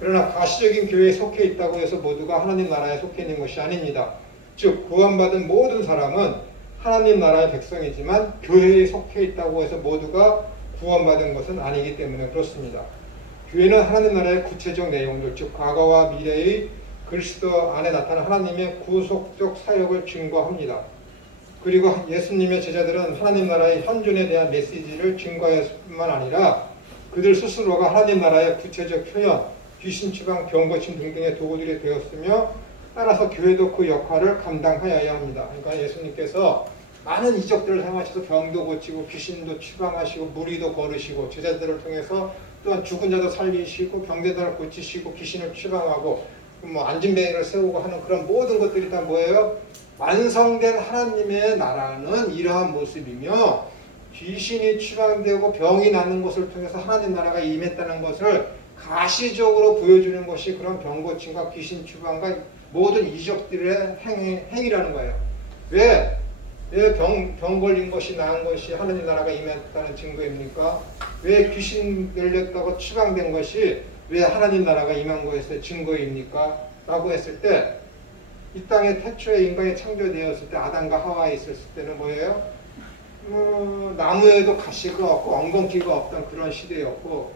그러나 가시적인 교회에 속해 있다고 해서 모두가 하나님 나라에 속해 있는 것이 아닙니다. 즉 구원받은 모든 사람은 하나님 나라의 백성이지만 교회에 속해 있다고 해서 모두가 구원받은 것은 아니기 때문에 그렇습니다. 교회는 하나님 나라의 구체적 내용들, 즉 과거와 미래의 그리스도 안에 나타난 하나님의 구속적 사역을 증거합니다. 그리고 예수님의 제자들은 하나님 나라의 현존에 대한 메시지를 증거했을 뿐만 아니라 그들 스스로가 하나님 나라의 구체적 표현, 귀신 추방, 병 고침 등등의 도구들이 되었으며 따라서 교회도 그 역할을 감당하여야 합니다. 그러니까 예수님께서 많은 이적들을 행하셔서 병도 고치고 귀신도 추방하시고 무리도 거르시고 제자들을 통해서 또한 죽은 자도 살리시고 병자들을 고치시고 귀신을 추방하고 뭐 안진뱅이를 세우고 하는 그런 모든 것들이 다 뭐예요? 완성된 하나님의 나라는 이러한 모습이며 귀신이 추방되고 병이 나는 것을 통해서 하나님 나라가 임했다는 것을 가시적으로 보여주는 것이 그런 병 고침과 귀신 추방과 모든 이적들의 행위라는 거예요. 왜 병 걸린 것이 나은 것이 하나님 나라가 임했다는 증거입니까? 왜 귀신 열렸다고 추방된 것이 왜 하나님 나라가 임한 것의 증거입니까? 라고 했을 때 이 땅에 태초에 인간이 창조되었을 때 아담과 하와에 있었을 때는 뭐예요? 나무에도 가시가 없고 엉겅퀴가 없던 그런 시대였고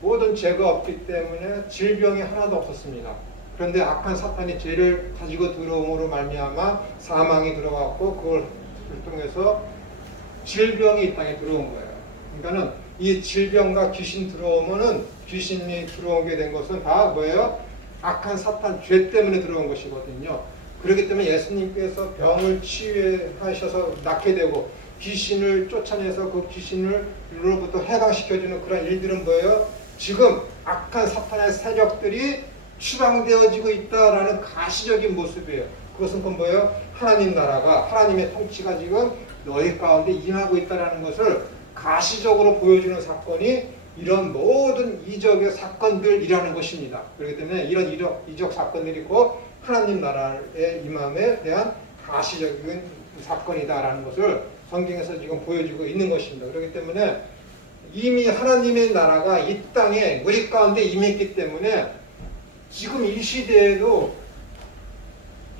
모든 죄가 없기 때문에 질병이 하나도 없었습니다. 그런데 악한 사탄이 죄를 가지고 들어옴으로 말미암아 사망이 들어왔고 그걸 통해서 질병이 이 땅에 들어온 거예요. 그러니까는 이 질병과 귀신 들어오면은 귀신이 들어오게 된 것은 다 뭐예요? 악한 사탄 죄 때문에 들어온 것이거든요. 그렇기 때문에 예수님께서 병을 치유하셔서 낫게 되고 귀신을 쫓아내서 그 귀신으로부터 해방시켜주는 그런 일들은 뭐예요? 지금 악한 사탄의 세력들이 추방되어지고 있다라는 가시적인 모습이에요. 그것은 그건 뭐예요? 하나님 나라가 하나님의 통치가 지금 너희 가운데 임하고 있다라는 것을 가시적으로 보여주는 사건이 이런 모든 이적의 사건들이라는 것입니다. 그렇기 때문에 이런 이적 사건들이 곧 하나님 나라의 임함에 대한 가시적인 사건이다라는 것을 성경에서 지금 보여주고 있는 것입니다. 그렇기 때문에 이미 하나님의 나라가 이 땅에 우리 가운데 임했기 때문에 지금 이 시대에도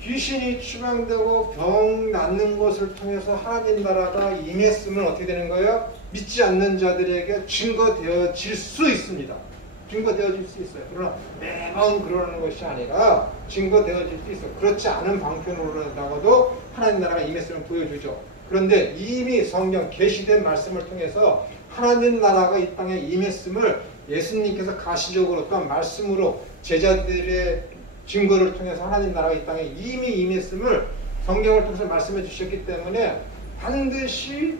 귀신이 추방되고 병 낫는 것을 통해서 하나님 나라가 임했으면 어떻게 되는 거예요? 믿지 않는 자들에게 증거되어질 수 있습니다. 증거되어질 수 있어요. 그러나 매번 그러는 것이 아니라 증거되어질 수 있어요. 그렇지 않은 방편으로라도 하나님 나라가 임했음을 보여주죠. 그런데 이미 성경 계시된 말씀을 통해서 하나님 나라가 이 땅에 임했음을 예수님께서 가시적으로 또한 말씀으로 제자들의 증거를 통해서 하나님 나라가 이 땅에 이미 임했음을 성경을 통해서 말씀해 주셨기 때문에 반드시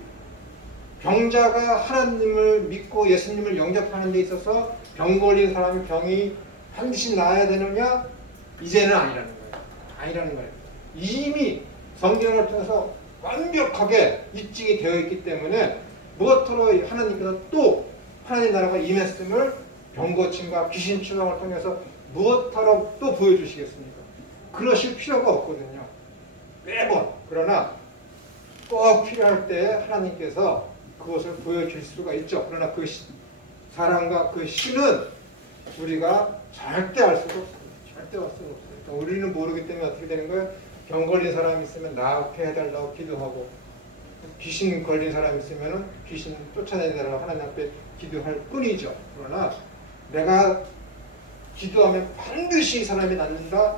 병자가 하나님을 믿고 예수님을 영접하는 데 있어서 병 걸린 사람이 병이 반드시 나아야 되느냐? 이제는 아니라는 거예요. 아니라는 거예요. 이미 성경을 통해서 완벽하게 입증이 되어 있기 때문에 무엇으로 하나님께서 또 하나님 나라가 임했음을 병 고침과 귀신 추방을 통해서 무엇하러 또 보여주시겠습니까? 그러실 필요가 없거든요. 매번. 그러나 꼭 필요할 때 하나님께서 그것을 보여줄 수가 있죠. 그러나 그 사랑과 그 신은 우리가 절대 알 수가 없어요. 절대 알 수가 없어요. 그러니까 우리는 모르기 때문에 어떻게 되는 거예요? 병 걸린 사람이 있으면 나게 해달라고 기도하고 귀신 걸린 사람이 있으면 귀신 쫓아내달라고 하나님 앞에 기도할 뿐이죠. 그러나 내가 기도하면 반드시 이 사람이 낫는다?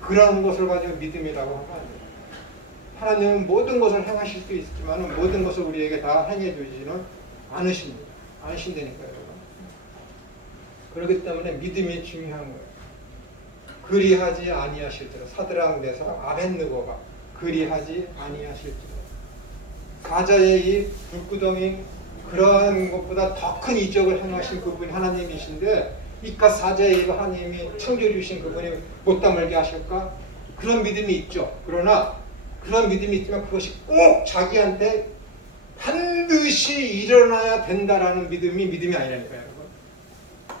그런 것을 가지고 믿음이라고 하면 안 돼요. 하나님은 모든 것을 행하실 수 있지만 모든 것을 우리에게 다 행해주지는 않으십니다. 않으신다니까요. 그렇기 때문에 믿음이 중요한 거예요. 그리하지 아니하실지라. 사드락 메삭 아벳느고가 그리하지 아니하실지라. 가자의 이 불구덩이 그러한 것보다 더 큰 이적을 행하신 그분이 하나님이신데 이깟 사자에 이거 하나님이 창조해 주신 그분이 못 다물게 하실까? 그런 믿음이 있죠. 그러나 그런 믿음이 있지만 그것이 꼭 자기한테 반드시 일어나야 된다라는 믿음이 아니라니까요, 여러분.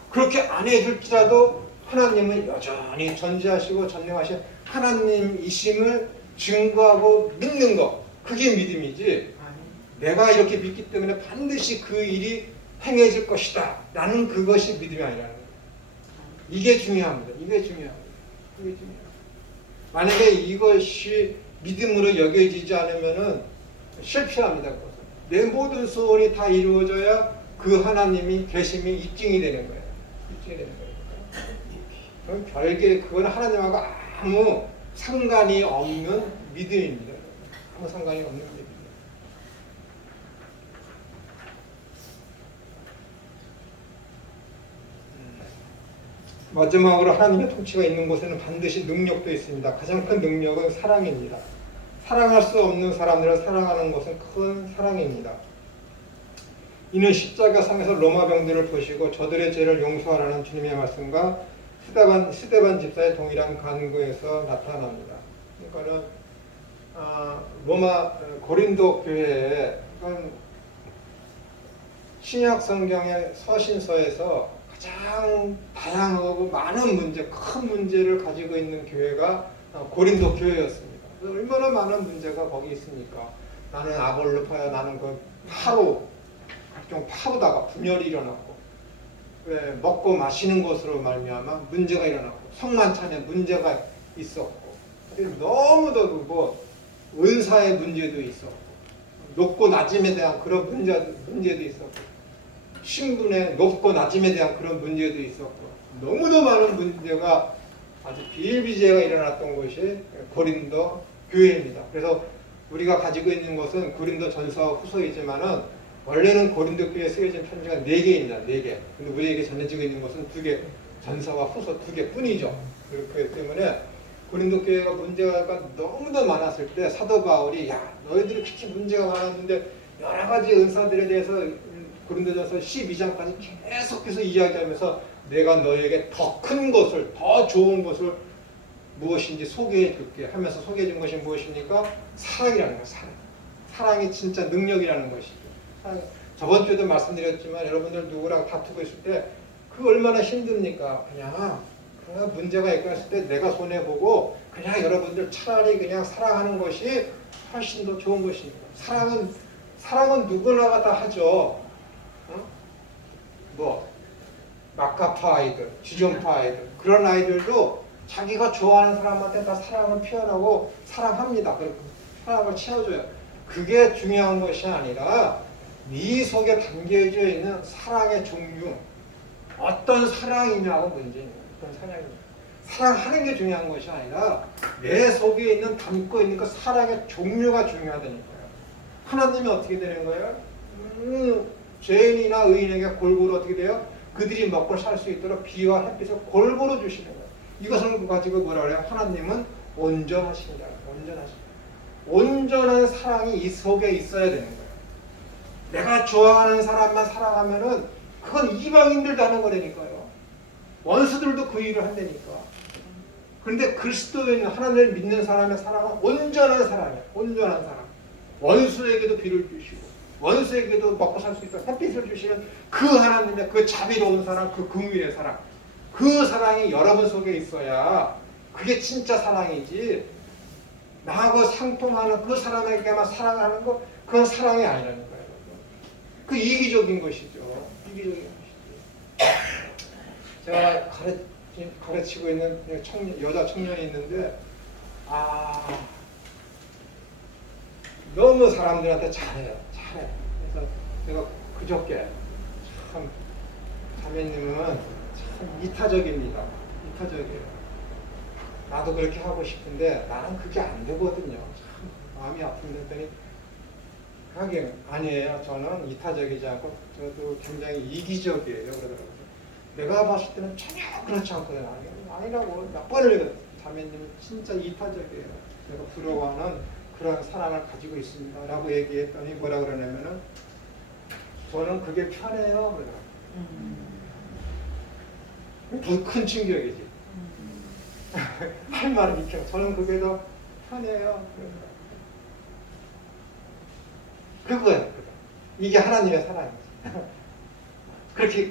그렇게 안 해줄지라도 하나님은 여전히 전지하시고 전능하신 하나님이심을 증거하고 믿는 것, 그게 믿음이지. 내가 이렇게 믿기 때문에 반드시 그 일이 행해질 것이다 라는 그것이 믿음이 아니라는 거예요. 이게 중요합니다. 이게 중요합니다. 이게 중요합니다. 만약에 이것이 믿음으로 여겨지지 않으면은 실패합니다. 그것은. 내 모든 소원이 다 이루어져야 그 하나님이 계심이 입증이 되는 거예요. 입증이 되는 거예요. 그럼 별개 그건 하나님하고 아무 상관이 없는 믿음입니다. 아무 상관이 없는 믿음. 마지막으로 하나님의 통치가 있는 곳에는 반드시 능력도 있습니다. 가장 큰 능력은 사랑입니다. 사랑할 수 없는 사람들을 사랑하는 것은 큰 사랑입니다. 이는 십자가상에서 로마 병들을 보시고 저들의 죄를 용서하라는 주님의 말씀과 스데반 집사의 동일한 간구에서 나타납니다. 그러니까는 로마 고린도 교회에 신약 성경의 서신서에서 가장 다양하고 많은 문제, 큰 문제를 가지고 있는 교회가 고린도 교회였습니다. 얼마나 많은 문제가 거기 있습니까? 나는 아볼로파야, 나는 그 파로, 각종 파로다가 분열이 일어났고, 왜 먹고 마시는 것으로 말미암아 문제가 일어났고, 성만찬에 문제가 있었고, 너무도 뭐 은사의 문제도 있었고, 높고 낮음에 대한 그런 문제도 있었고, 신분의 높고 낮음에 대한 그런 문제도 있었고, 너무도 많은 문제가 아주 비일비재가 일어났던 곳이 고린도 교회입니다. 그래서 우리가 가지고 있는 것은 고린도 전서와 후서이지만은 원래는 고린도 교회에 쓰여진 편지가 4개입니다. 4개. 근데 우리에게 전해지고 있는 것은 2개, 전서와 후서 2개 뿐이죠. 그렇기 때문에 고린도 교회가 문제가 너무도 많았을 때 사도 바울이 야, 너희들이 그렇게 문제가 많았는데 여러 가지 은사들에 대해서 고린도전서 12장까지 계속해서 이야기하면서 내가 너에게 더 큰 것을, 더 좋은 것을 무엇인지 소개해 줄게 하면서 소개해 준 것이 무엇입니까? 사랑이라는 거예요. 사랑이 진짜 능력이라는 것이죠. 저번 주에도 말씀드렸지만 여러분들 누구랑 다투고 있을 때 그 얼마나 힘듭니까? 그냥 문제가 있을 때 내가 손해보고 그냥 여러분들 차라리 그냥 사랑하는 것이 훨씬 더 좋은 것입니다. 사랑은 누구나가 다 하죠. 뭐 마카파 아이들, 주전파 아이들, 그런 아이들도 자기가 좋아하는 사람한테 다 사랑을 표현하고 사랑합니다. 사랑을 채워줘요. 그게 중요한 것이 아니라 네 속에 담겨져 있는 사랑의 종류, 어떤 사랑이냐고 문제입니다. 어떤 사랑이냐. 사랑하는 게 중요한 것이 아니라 내 속에 있는 담고 있는 그 사랑의 종류가 중요하다니까요. 하나님이 어떻게 되는 거예요? 죄인이나 의인에게 골고루 어떻게 돼요? 그들이 먹고 살 수 있도록 비와 햇빛을 골고루 주시는 거예요. 이것을 가지고 뭐라 그래요? 하나님은 온전하신다. 온전한 사랑이 이 속에 있어야 되는 거예요. 내가 좋아하는 사람만 사랑하면은 그건 이방인들도 하는 거라니까요. 원수들도 그 일을 한다니까. 그런데 그리스도인 하나님을 믿는 사람의 사랑은 온전한 사랑이에요. 온전한 사랑. 원수에게도 비를 주시고 원수에게도 먹고 살 수 있도록 햇빛을 주시는 그 하나님의 그 자비로운 사랑, 그 긍휼의 사랑, 그 사랑이 여러분 속에 있어야 그게 진짜 사랑이지. 나하고 상통하는 그 사람에게만 사랑하는 거, 그건 사랑이 아니라는 거예요. 그 이기적인 것이죠. 이기적인 것이죠. 제가 가르치고 있는 여자 청년이 있는데 너무 사람들한테 잘해요. 그래서 제가 그저께 참 자매님은 참 이타적입니다. 이타적이에요. 나도 그렇게 하고 싶은데 나는 그게 안 되거든요. 참 마음이 아픈데 했더니 하긴 아니에요. 저는 이타적이지 않고 저도 굉장히 이기적이에요. 그러더라고요. 내가 봤을 때는 전혀 그렇지 않거든요. 아니라고 몇 번을 얘기해요. 자매님 진짜 이타적이에요. 제가 부러워하는 그런 사랑을 가지고 있습니다. 라고 얘기했더니 뭐라 그러냐면은 저는 그게 편해요. 그러더라고요. 더 큰 충격이지. 할 말은 익혀. 저는 그게 더 편해요. 그거예요. 이게 하나님의 사랑이지.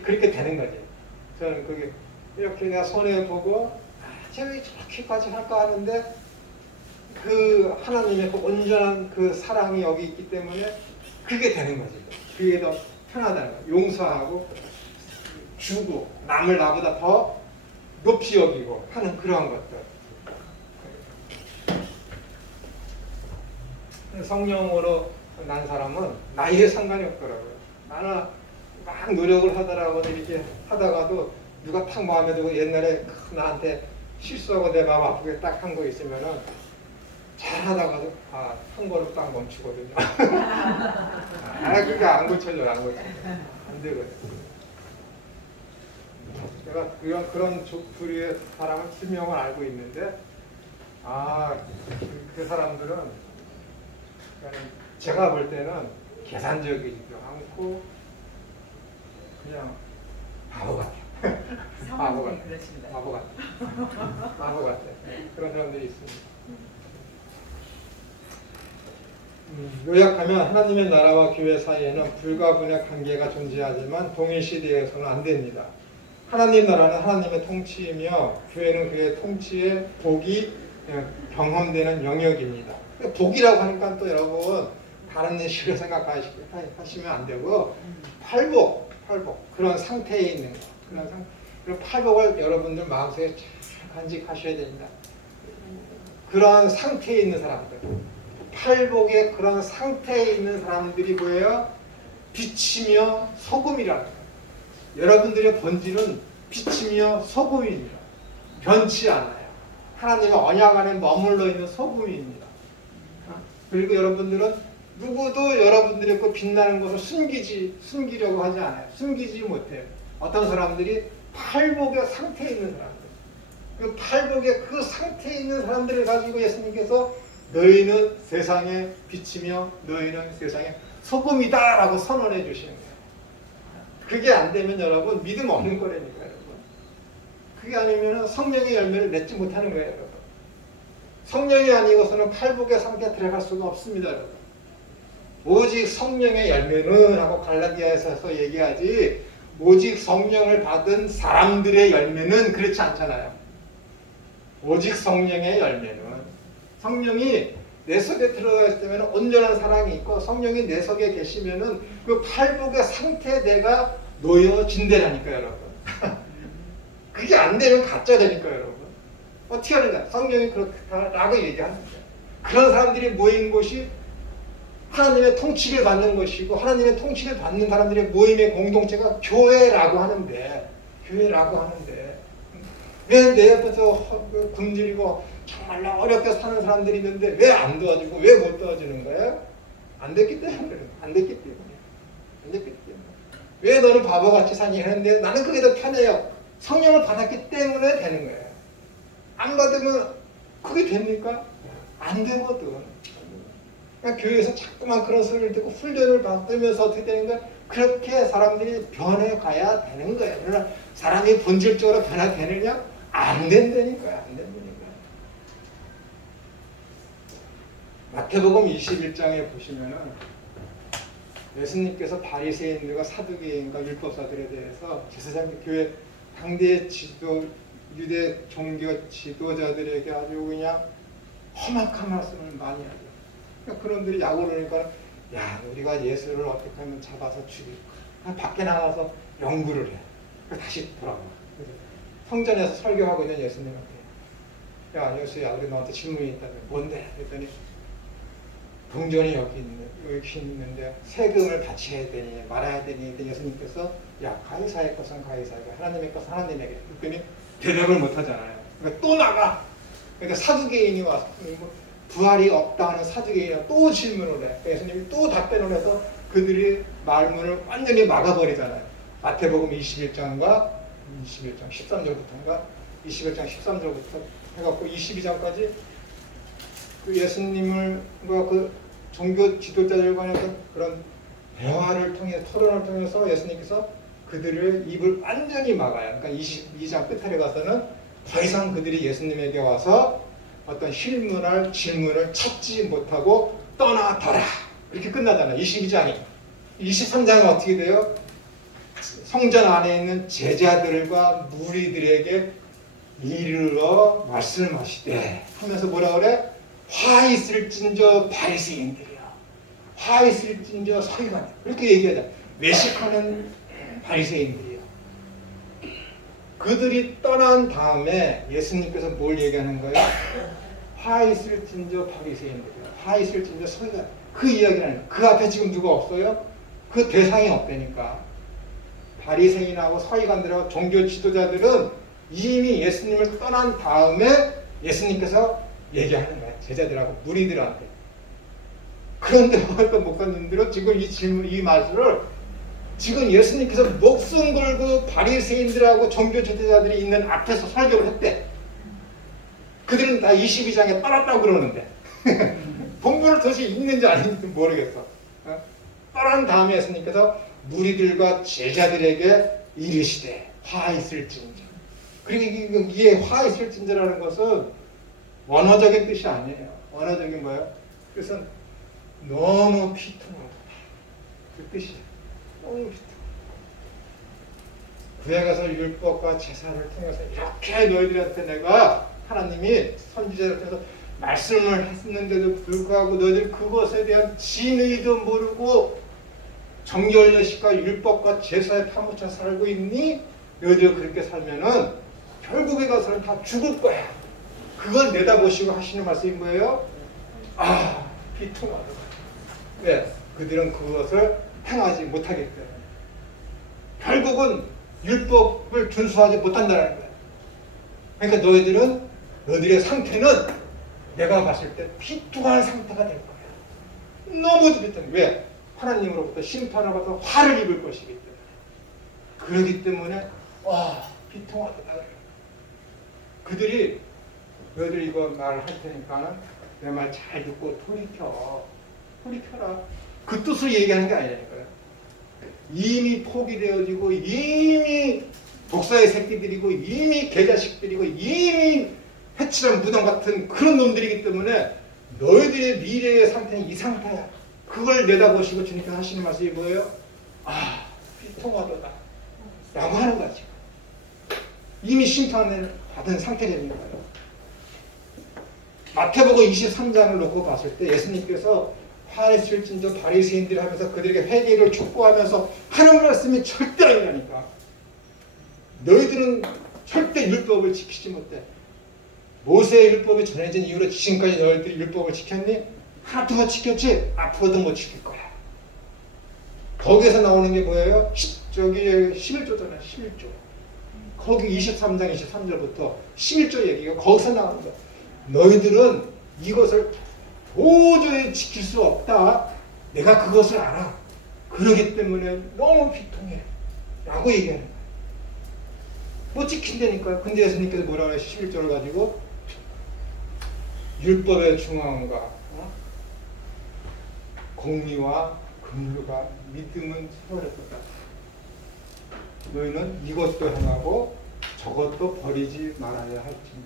그렇게 되는 거지. 저는 그게 이렇게 내가 손해 보고 쟤왜 저렇게까지 할까 하는데 그 하나님의 그 온전한 그 사랑이 여기 있기 때문에 그게 되는 거지. 그게 더 편하다는 거야. 용서하고 주고 남을 나보다 더 높이 여기고 하는 그러한 것들. 성령으로 난 사람은 나이에 상관이 없더라고요. 나는 막 노력을 하더라고 이렇게 하다가도 누가 탁 마음에 들고 옛날에 나한테 실수하고 내 마음 아프게 딱 한 거 있으면은 잘 하다가도 한 거로 딱 멈추거든요. 그게 안 고쳐져요. 안 되거든요. 제가 그런 부류의 사람을 수명을 알고 있는데 그 사람들은 제가 볼 때는 계산적이지도 않고 그냥 바보 같아요. 바보 같아. 바보 같아. 바보 같아. 그런 사람들이 있습니다. 요약하면 하나님의 나라와 교회 사이에는 불가분의 관계가 존재하지만 동일시대에서는 안 됩니다. 하나님 나라는 하나님의 통치이며 교회는 그의 통치의 복이 경험되는 영역입니다. 복이라고 하니까 또 여러분 다른 식으로 생각하시면 안 되고 팔복 그런 상태에 있는 거 그런 팔복을 여러분들 마음속에 잘 간직하셔야 됩니다. 그런 상태에 있는 사람들 팔복의 그런 상태에 있는 사람들이 뭐예요? 빛이며 소금이라는 거예요. 여러분들의 본질은 빛이며 소금입니다. 변치 않아요. 하나님의 언약 안에 머물러 있는 소금입니다. 그리고 여러분들은 누구도 여러분들의 그 빛나는 것을 숨기려고 하지 않아요. 숨기지 못해요. 어떤 사람들이 팔복의 상태에 있는 사람들. 그 팔복의 그 상태에 있는 사람들을 가지고 예수님께서 너희는 세상의 빛이며 너희는 세상의 소금이다 라고 선언해 주시는 거예요. 그게 안 되면 여러분 믿음 없는 거라니까 여러분. 그게 아니면 성령의 열매를 맺지 못하는 거예요 여러분. 성령이 아니고서는 팔복의 상태에 들어갈 수가 없습니다 여러분. 오직 성령의 열매는 하고 갈라디아에서 얘기하지 오직 성령을 받은 사람들의 열매는 그렇지 않잖아요. 오직 성령의 열매는 성령이 내 속에 들어가 있으면 온전한 사랑이 있고 성령이 내 속에 계시면은 그 팔복의 상태에 내가 놓여진다니까요 여러분. 그게 안 되면 가짜 되니까요 여러분. 어떻게 하는가? 성령이 그렇다라고 얘기하는 거예요. 그런 사람들이 모인 곳이 하나님의 통치를 받는 것이고 하나님의 통치를 받는 사람들의 모임의 공동체가 교회라고 하는데 왜 내 옆에서 굶주리고 정말로 어렵게 사는 사람들이 있는데 왜 안 도와주고 왜 못 도와주는 거예요? 안 됐기 때문에 왜 너는 바보같이 사니 하는데 나는 그게 더 편해요. 성령을 받았기 때문에 되는 거예요. 안 받으면 그게 됩니까? 안 되거든. 그러니까 교회에서 자꾸만 그런 소리를 듣고 훈련을 받으면서 어떻게 되는 거야? 그렇게 사람들이 변해가야 되는 거예요. 그러나 사람이 본질적으로 변화되느냐? 안 된다니까요. 마태복음 21장에 보시면은 예수님께서 바리새인들과 사두개인과 율법사들에 대해서 제사장 교회 당대 유대 종교 지도자들에게 아주 그냥 험악한 말씀을 많이 하죠. 그러니까 그런들이 약오르니까 야 우리가 예수를 어떻게 하면 잡아서 죽일까? 밖에 나가서 연구를 해. 다시 돌아와. 성전에서 설교하고 있는 예수님한테 야 예수야 우리 너한테 질문이 있다면 뭔데? 그랬더니 동전이 여기 있는데 세금을 바쳐야 되니 말아야 되니 예수님께서 야 가이사의 것은 가이사에게 하나님의 것은 하나님에게 그랬더니 대답을 못하잖아요. 그러니까 또 나가. 그러니까 사두개인이 와서 부활이 없다 하는 사두개인이 또 질문을 해. 예수님이 또 답변을 해서 그들이 말문을 완전히 막아버리잖아요. 마태복음 21장 13절부터인가 21장 13절부터 해갖고 22장까지 그 예수님과 그 종교 지도자들 간의 그런 대화를 통해 토론을 통해서 예수님께서 그들을 입을 완전히 막아요. 그러니까 22장 끝에 가서는 더 이상 그들이 예수님에게 와서 어떤 질문을 찾지 못하고 떠나더라. 이렇게 끝나잖아요. 22장이. 23장은 어떻게 돼요? 성전 안에 있는 제자들과 무리들에게 이르러 말씀하시되 하면서 뭐라 그래? 화 있을진저 바리새인들이여, 화 있을진저 서기관들, 그렇게 얘기하자. 외식하는 바리새인들이요. 그들이 떠난 다음에 예수님께서 뭘 얘기하는 거예요? 화 있을진저 바리새인들이요, 화 있을진저 서기관. 그 이야기를 하는 거예요. 그 앞에 지금 누가 없어요? 그 대상이 없다니까. 바리새인하고 서기관들하고 종교 지도자들은 이미 예수님을 떠난 다음에 예수님께서 얘기하는 거예요. 제자들하고 무리들한테. 그런데 어떤 목사님들은 지금 이 말씀을 지금 예수님께서 목숨 걸고 바리새인들하고 종교 지도자들이 있는 앞에서 설교를 했대. 그들은 다 22장에 떠났다고 그러는데 본문을 도대체 읽는지 아닌지 모르겠어. 떠난 다음에 예수님께서 무리들과 제자들에게 이르시되 화 있을진저. 그리고 이게 화 있을진저라는 것은 원어적인 뜻이 아니에요. 원어적인 뭐예요? 그래서 너무 피통하다. 그 뜻이에요. 너무 피통. 구약에 가서 율법과 제사를 통해서 이렇게 너희들한테 내가 하나님이 선지자를 통해서 말씀을 했는데도 불구하고 너희들 그것에 대한 진의도 모르고 정결여식과 율법과 제사에 파묻혀 살고 있니? 너희들 그렇게 살면은 결국에 가서는 다 죽을 거야. 그걸 내다보시고 하시는 말씀이 뭐예요? 아, 비통하다. 왜? 그들은 그것을 행하지 못하기 때문에. 결국은 율법을 준수하지 못한다는 거야. 그러니까 너희들의 상태는 내가 봤을 때 비통한 상태가 될 거야. 너무 비통해. 왜? 하나님으로부터 심판을 받아서 화를 입을 것이기 때문에. 그러기 때문에 비통하다. 그들이 너희들 이거 말할 테니까 내 말 잘 듣고 돌이켜라. 그 뜻을 얘기하는 게 아니라니까요. 이미 포기되어지고 이미 독사의 새끼들이고 이미 개자식들이고 이미 해칠한 무덤 같은 그런 놈들이기 때문에 너희들의 미래의 상태는 이 상태야. 그걸 내다보시고 주님께서 하시는 말씀이 뭐예요? 비통하도다 라고 하는 거지. 이미 심판을 받은 상태라니까요. 마태복음 23장을 놓고 봤을 때 예수님께서 화했을진저 바리새인들이 하면서 그들에게 회개를 촉구하면서 하는 말씀이 절대 아니라니까. 너희들은 절대 율법을 지키지 못해. 모세의 율법이 전해진 이후로 지금까지 너희들이 율법을 지켰니? 하나 두 번 지켰지? 앞으로도 못 지킬 거야. 거기에서 나오는 게 뭐예요? 저기 11조잖아요. 11조. 거기 23장 23절부터 11조 얘기가 거기서 나오는 거야. 너희들은 이것을 도저히 지킬 수 없다. 내가 그것을 알아. 그러기 때문에 너무 비통해. 라고 얘기하는 거야. 못 지킨다니까요. 근데 예수님께서 뭐라고 해요? 11절을 가지고 율법의 중앙과 공의와 긍휼과 믿음은 세워졌다. 너희는 이것도 행하고 저것도 버리지 말아야 할지니.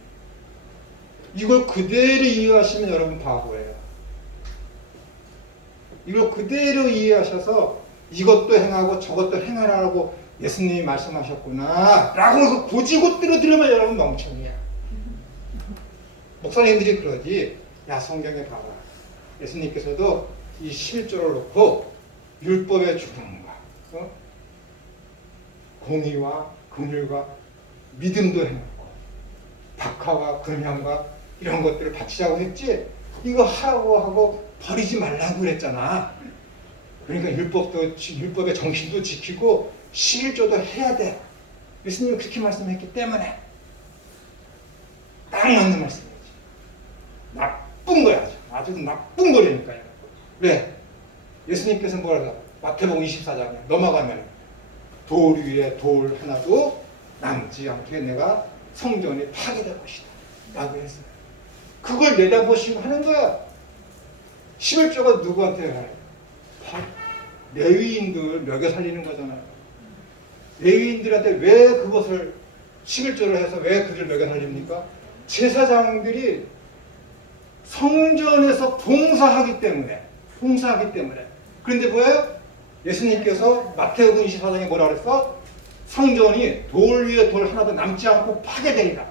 이걸 그대로 이해하시면 여러분 바보예요. 이걸 그대로 이해하셔서 이것도 행하고 저것도 행하라고 예수님이 말씀하셨구나 라고 고지고대로 들으면 여러분 멍청이야. 목사님들이 그러지. 야, 성경에 봐봐. 예수님께서도 이 11조를 놓고 율법의 주관과 공의와 긍휼과 믿음도 행하고 박하와 금향과 이런 것들을 바치자고 했지. 이거 하라고 하고 버리지 말라고 그랬잖아. 그러니까 율법의 정신도 지키고 11조도 해야 돼. 예수님이 그렇게 말씀했기 때문에 딱 맞는 말씀이지. 나쁜 거야. 아주 나쁜 거라니까요. 왜? 예수님께서 뭐라고? 마태복음 24장에 넘어가면 돌 위에 돌 하나도 남지 않게 내가 성전이 파괴될 것이다 라고 했어요. 그걸 내다보시고 하는 거야. 11조가 누구한테 해요? 레위인들 먹여 살리는 거잖아요. 레위인들한테 왜 그것을 11조를 해서 왜 그들 먹여 살립니까? 제사장들이 성전에서 봉사하기 때문에. 그런데 뭐예요? 예수님께서 마태복음 24장에 뭐라 그랬어? 성전이 돌 위에 돌 하나도 남지 않고 파괴되리라.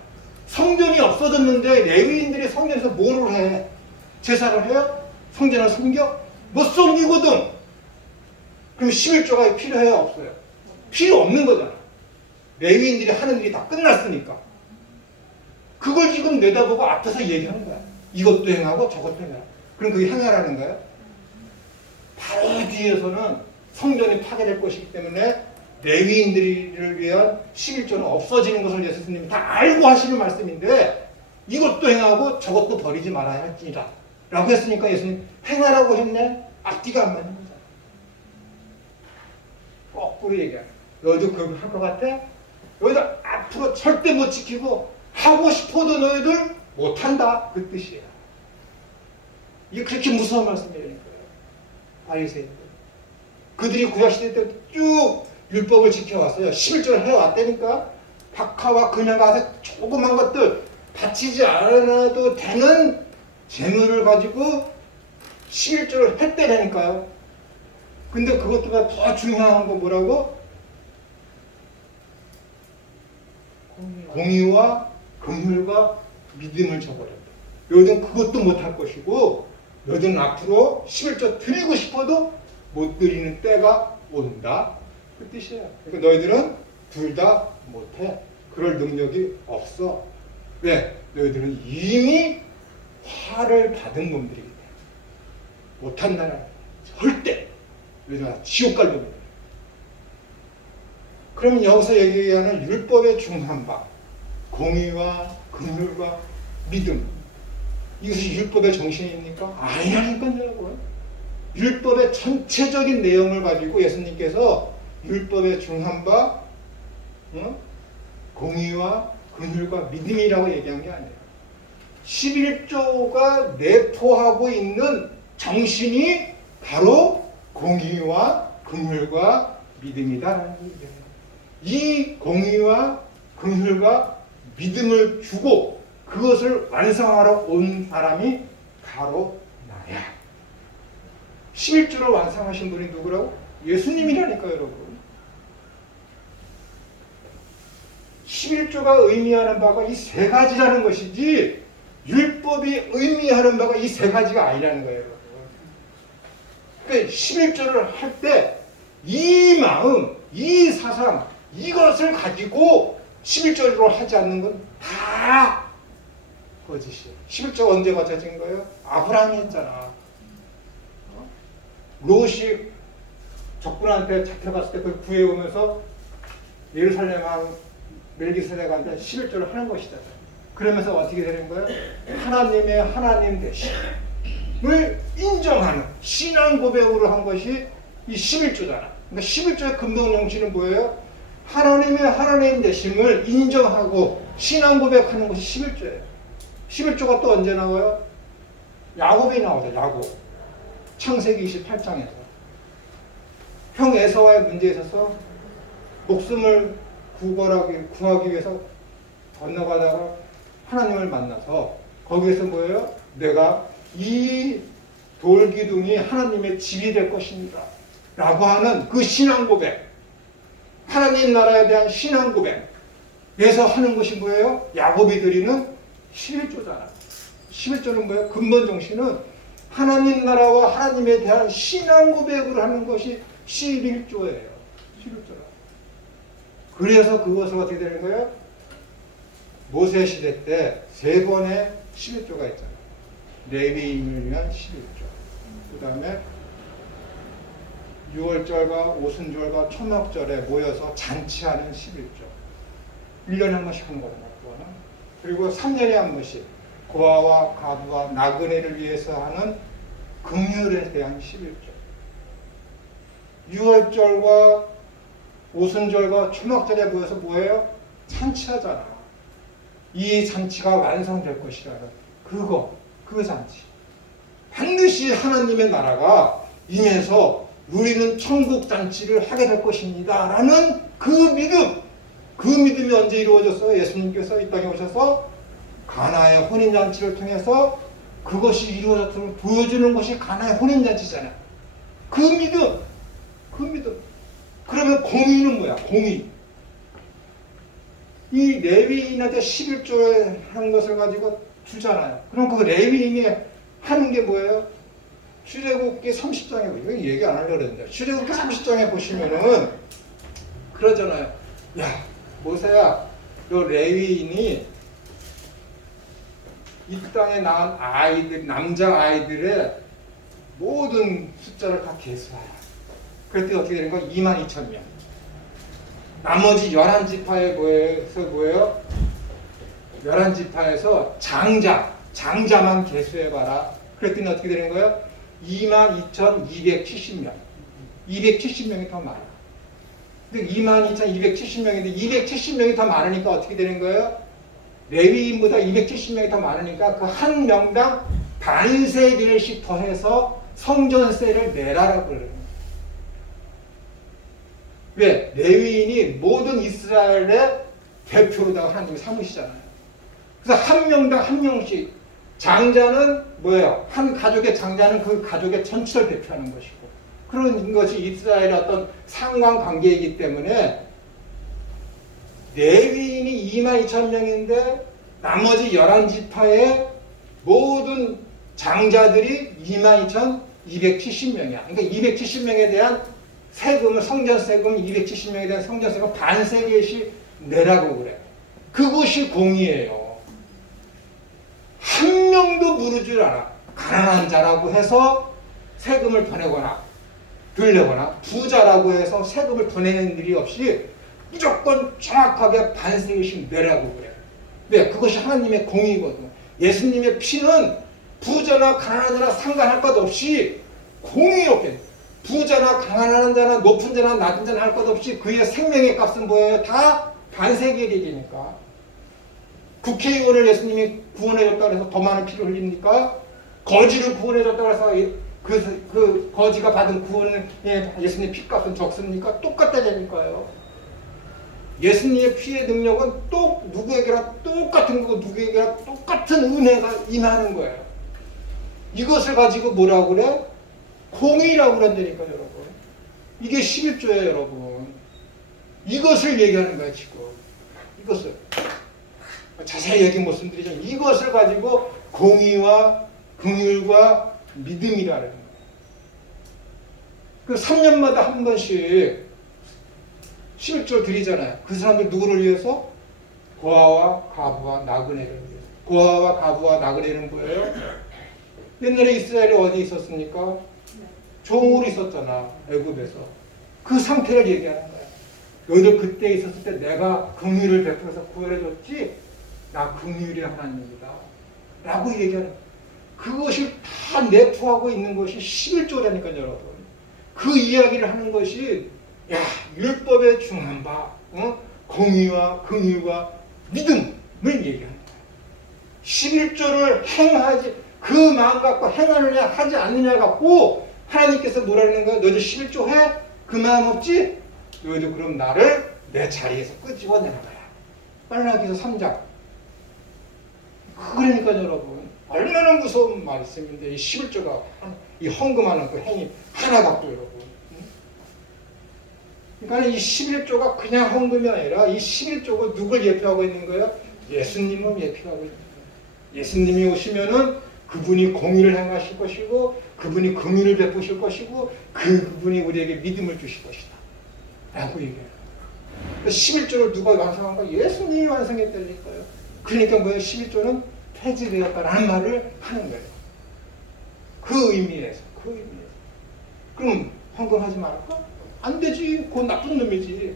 성전이 없어졌는데 레위인들이 성전에서 뭐를 해? 제사를 해요? 성전을 섬겨? 못 섬기거든. 그럼 11조가 필요해요? 없어요? 필요 없는 거잖아. 레위인들이 하는 일이 다 끝났으니까. 그걸 지금 내다보고 앞에서 얘기하는 거야. 이것도 행하고 저것도 행하라. 그럼 그게 행하라는 거예요? 바로 뒤에서는 성전이 파괴될 것이기 때문에 레위인들을 위한 11조는 없어지는 것을 예수님이 다 알고 하시는 말씀인데 이것도 행하고 저것도 버리지 말아야 할지니라 라고 했으니까 예수님 행하라고 했네? 앞뒤가 안 맞는 거잖아. 거꾸로 얘기하는 거야. 너희도 그걸 할 것 같아? 너희들 앞으로 절대 못 지키고 하고 싶어도 너희들 못한다. 그 뜻이에요. 이게 그렇게 무서운 말씀이라는 거예요. 바리새인들. 그들이 구약시대 때 쭉 율법을 지켜왔어요. 11조를 해왔다니까. 박하와 그녀가 아주 조그만 것들 바치지 않아도 되는 재물을 가지고 11조를 했다니까요. 근데 그것보다 더 중요한 건 뭐라고? 공의와 긍휼과 믿음을 저버렸다. 너희들은 그것도 못할 것이고 너희들은 앞으로 11조 드리고 싶어도 못 드리는 때가 온다. 그 뜻이에요. 그러니까 너희들은 둘 다 못해. 그럴 능력이 없어. 왜? 너희들은 이미 화를 받은 놈들이기 때문에 못한다는 절대 너희들은 지옥 갈 놈이다. 그럼 여기서 얘기하는 율법의 중한 바 공의와 긍휼과 믿음 이것이 율법의 정신입니까? 아니라니까요. 율법의 전체적인 내용을 가지고 예수님께서 율법의 중한 바 공의와 긍휼과 믿음이라고 얘기한 게 아니에요. 11조가 내포하고 있는 정신이 바로 공의와 긍휼과 믿음이다라는 얘기예요. 이 공의와 긍휼과 믿음을 주고 그것을 완성하러 온 사람이 바로 나야. 11조를 완성하신 분이 누구라고? 예수님이라니까요, 여러분. 11조가 의미하는 바가 이 세 가지라는 것이지 율법이 의미하는 바가 이 세 가지가 아니라는 거예요, 여러분. 그러니까 11조를 할 때 이 마음, 이 사상, 이것을 가지고 11조를 하지 않는 건 다 거짓이에요. 11조가 언제 거쳐진 거예요? 아브라함이 했잖아. 롯이 적군한테 잡혀갔을 때 그걸 구해오면서 예루살렘 왕 멜기세덱한테 11조를 하는 것이잖아요. 그러면서 어떻게 되는 거예요? 하나님의 하나님 되심을 인정하는 신앙 고백으로 한 것이 이 11조잖아. 그러니까 11조의 근본 정신은 뭐예요? 하나님의 하나님 되심을 인정하고 신앙 고백하는 것이 11조예요. 11조가 또 언제 나와요? 야곱이 나오죠. 야곱. 창세기 28장에서. 형 에서와의 문제에 있어서 목숨을 구하기 위해서 건너가다가 하나님을 만나서 거기에서 뭐예요? 내가 이 돌기둥이 하나님의 집이 될 것입니다. 라고 하는 그 신앙 고백. 하나님 나라에 대한 신앙 고백에서 하는 것이 뭐예요? 야곱이 드리는 11조잖아. 11조는 뭐예요? 근본 정신은 하나님 나라와 하나님에 대한 신앙 고백을 하는 것이 11조예요. 11조라. 그래서 그것을 어떻게 되는 거예요? 모세 시대 때 3번의 11조가 있잖아요. 레위인을 위한 11조. 그 다음에 6월절과 오순절과 초막절에 모여서 잔치하는 11조. 1년에 한 번씩 하는 거잖아요. 그리고 3년에 한 번씩 고아와 가부와 나그네를 위해서 하는 긍휼에 대한 11조. 6월절과 오순절과 초막절에 모여서 뭐예요? 잔치하잖아. 이 잔치가 완성될 것이라는 그 잔치. 반드시 하나님의 나라가 임해서 우리는 천국 잔치를 하게 될 것입니다. 라는 그 믿음이 언제 이루어졌어요? 예수님께서 이 땅에 오셔서 가나의 혼인잔치를 통해서 그것이 이루어졌음을 보여주는 것이 가나의 혼인잔치잖아요. 그 믿음. 그러면 공의는 뭐야? 공의. 이 레위인한테 11조에 하는 것을 가지고 주잖아요. 그럼 그 레위인이 하는 게 뭐예요? 출애굽기 30장에 보시면, 얘기 안 하려고 그랬는데, 출애굽기 30장에 보시면은 그러잖아요. 야, 모세야, 너 레위인이 이 땅에 낳은 아이들, 남자 아이들의 모든 숫자를 다 계수하라. 그랬더니 어떻게 되는 거야? 22,000명. 나머지 11지파에 뭐예요? 11지파에서 장자만 계수해봐라. 그랬더니 어떻게 되는 거예요? 22,270명. 270명이 더 많아. 근데 22,270명인데 270명이 더 많으니까 어떻게 되는 거예요? 레위인보다 270명이 더 많으니까 그 한 명당 반세겔씩 더해서 성전세를 내라라고 그러는 거예요. 왜? 레위인이 모든 이스라엘의 대표로다가 하나님이 삼으시잖아요. 그래서 한 명당 한 명씩, 장자는 뭐예요? 한 가족의 장자는 그 가족의 전체를 대표하는 것이고, 그런 것이 이스라엘의 어떤 상관관계이기 때문에 레위인이 22,000명인데 나머지 11지파의 모든 장자들이 22,270명이야. 그러니까 270명에 대한 세금을, 성전세금 270명에 대한 성전세금 반세겔씩 내라고 그래. 그것이 공의예요. 한 명도 무르질 않아. 가난한 자라고 해서 세금을 더 내거나 덜 내거나 부자라고 해서 세금을 더 내는 일이 없이 무조건 정확하게 반세겔씩 내라고 그래. 왜? 그것이 하나님의 공의거든. 예수님의 피는 부자나 가난한 자나 상관할 것 없이 공의롭게, 부자나 가난한 자나 높은 자나 낮은 자나 할 것 없이 그의 생명의 값은 뭐예요? 다 반세겔이니까. 국회의원을 예수님이 구원해줬다고 해서 더 많은 피를 흘립니까? 거지를 구원해줬다고 해서 그 거지가 받은 구원에 예수님의 피값은 적습니까? 똑같다니까요. 예수님의 피의 능력은 또 누구에게나 똑같은 거고 누구에게나 똑같은 은혜가 임하는 거예요. 이것을 가지고 뭐라고 그래? 공의라고 그런다니까 여러분. 이게 11조예요 여러분. 이것을 얘기하는 거야 지금. 이것을. 자세히 얘기 못 드리지만 이것을 가지고 공의와 긍휼과 믿음이라는 거예요. 그 3년마다 한 번씩 11조 드리잖아요. 그 사람들 누구를 위해서? 고아와 가부와 나그네를 위해서. 고아와 가부와 나그네는 뭐예요? 옛날에 이스라엘이 어디 있었습니까? 종으로 있었잖아. 애굽에서. 그 상태를 얘기하는 거야. 너희들 그때 있었을 때 내가 긍휼을 베풀어서 구원해줬지? 나 긍휼의 하나님이다. 라고 얘기하는 거야. 그것이 다 내포하고 있는 것이 11조라니까요 여러분. 그 이야기를 하는 것이 율법의 중한 바, 공의와 긍휼과 믿음을 얘기하는 거예요. 11조를 행하지, 그 마음 갖고 행하느냐 하지 않느냐 갖고 하나님께서 뭐라는 거예요? 너희들 11조 해? 그 마음 없지? 너희들 그럼 나를 내 자리에서 끄집어내는 거야. 빨라기서 3장. 그러니까 여러분 얼마나 무서운 말씀인데 이 11조가 이 헌금하는 그 행위 하나 갖고 여러분. 그러니까 이 11조가 그냥 헌금이 아니라 이 11조가 누굴 예표하고 있는 거예요? 예수님을 예표하고 있는 거예요. 예수님이 오시면은 그분이 공의를 행하실 것이고 그분이 긍휼을 베푸실 것이고 그분이 우리에게 믿음을 주실 것이다 라고 얘기해요. 11조를 누가 완성한가? 예수님이 완성했다니까요. 그러니까 뭐예요? 11조는 폐지되었다라는 말을 하는 거예요. 그 의미에서. 그럼 헌금하지 말까? 안 되지. 그건 나쁜 놈이지.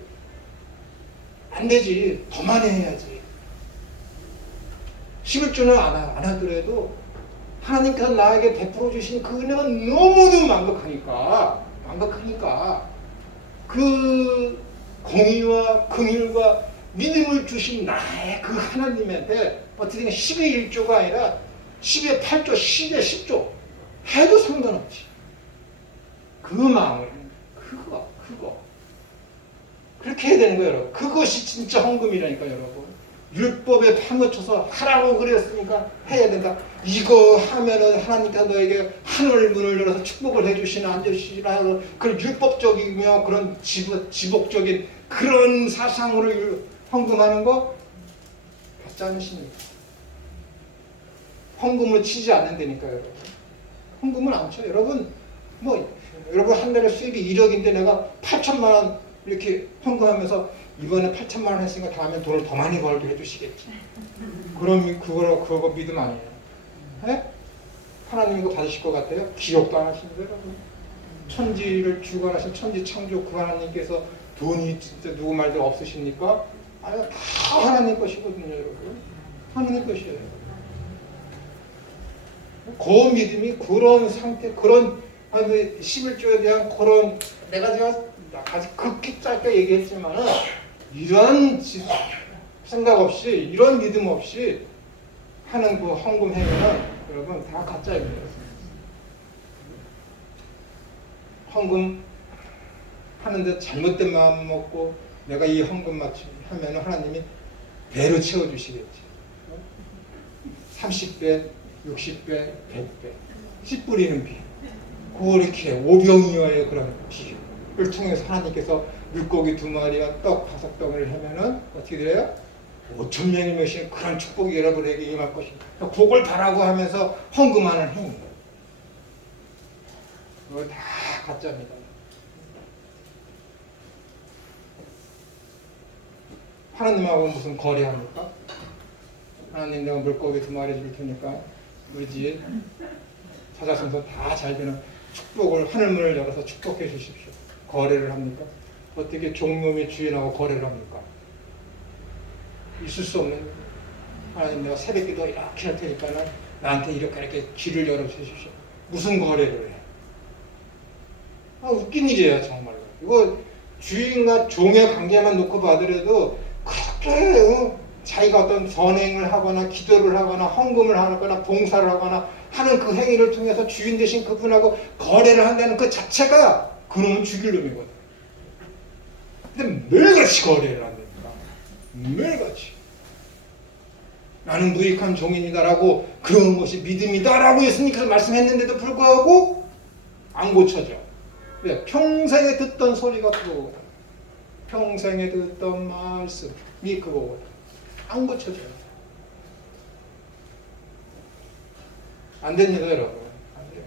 안 되지. 더 많이 해야지. 11조는 안 하더라도 하나님께서 나에게 베풀어 주신 그 은혜가 너무도 만극하니까 그 공의와 긍휼과 믿음을 주신 나의 그 하나님한테 어떻게 10의 1조가 아니라 10의 8조, 10의 10조 해도 상관없지. 그 마음을 하는 거예요. 그거 그렇게 해야 되는 거예요, 여러분. 그것이 진짜 헌금이라니까, 여러분. 율법에 파묻혀서 하라고 그랬으니까 해야 된다. 이거 하면은 하나님께서 너에게 하늘 문을 열어서 축복을 해주시나 안 해주시나 하는 그런 율법적이며 그런 지복적인 그런 사상으로 헌금하는 거 받지 않으십니까? 헌금을 치지 않는다니까요, 여러분. 헌금을 안 쳐요. 여러분, 여러분 한 달에 수입이 1억인데 내가 8천만 원 이렇게 헌금하면서 이번에 8천만 원 했으니까 다음에 돈을 더 많이 벌게 해주시겠지. 그럼 그거 믿음 아니에요. 네? 하나님 이거 받으실 것 같아요? 기억도 안 하시는데, 여러분. 천지를 주관하신 천지 창조 그 하나님께서 돈이 진짜 누구 말도 없으십니까? 아유, 다 하나님 것이거든요, 여러분. 하나님 것이에요. 그 믿음이 그런 상태, 그런 11조에 대한 그런 제가 아직 극히 짧게 얘기했지만은 이런 생각 없이 이런 믿음 없이 하는 그 헌금 행위는 여러분 다 가짜입니다. 헌금 하는데 잘못된 마음 먹고 내가 이 헌금 하면은 하나님이 배로 채워주시겠지. 30배, 60배, 100배, 씨 뿌리는 비. 그렇게 오병이어의 그런 비를 통해서 하나님께서 물고기 2마리와 떡 5덩이를 하면은 어떻게 돼요? 5,000명이 몇인 그런 축복이 여러분에게 임할 것입니다. 그걸 바라고 하면서 헌금하는 행위예요. 그거 다 가짜입니다. 하나님하고 무슨 거래합니까? 하나님 내가 물고기 2마리 줄 테니까 우리 집 사자성소 다 잘 되는 축복을 하늘문을 열어서 축복해 주십시오. 거래를 합니까? 어떻게 종놈이 주인하고 거래를 합니까? 있을 수 없는 거예요. 하나님 내가 새벽기도 이렇게 할 테니까는 나한테 이렇게 길을 열어 주십시오. 무슨 거래를 해? 웃긴 일이에요, 정말로. 이거 주인과 종의 관계만 놓고 봐더라도 그렇게 자기가 어떤 선행을 하거나 기도를 하거나 헌금을 하거나 봉사를 하거나 하는 그 행위를 통해서 주인 대신 그분하고 거래를 한다는 그 자체가 그놈은 죽일 놈이거든. 근데 매일같이 거래를 한다니까. 매일같이. 나는 무익한 종인이다라고 그런 것이 믿음이다라고 예수님께서 말씀했는데도 불구하고 안 고쳐져. 왜? 평생에 듣던 소리가 그거거든. 평생에 듣던 말씀이 그거거든. 안 고쳐져요. 안 됩니다, 여러분. 안 돼요.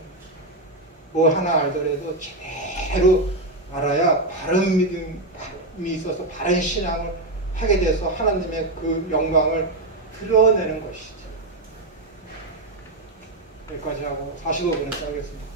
뭐 하나 알더라도 제대로 알아야 바른 믿음이 있어서 바른 신앙을 하게 돼서 하나님의 그 영광을 드러내는 것이죠. 여기까지 하고 45분에 짜겠습니다.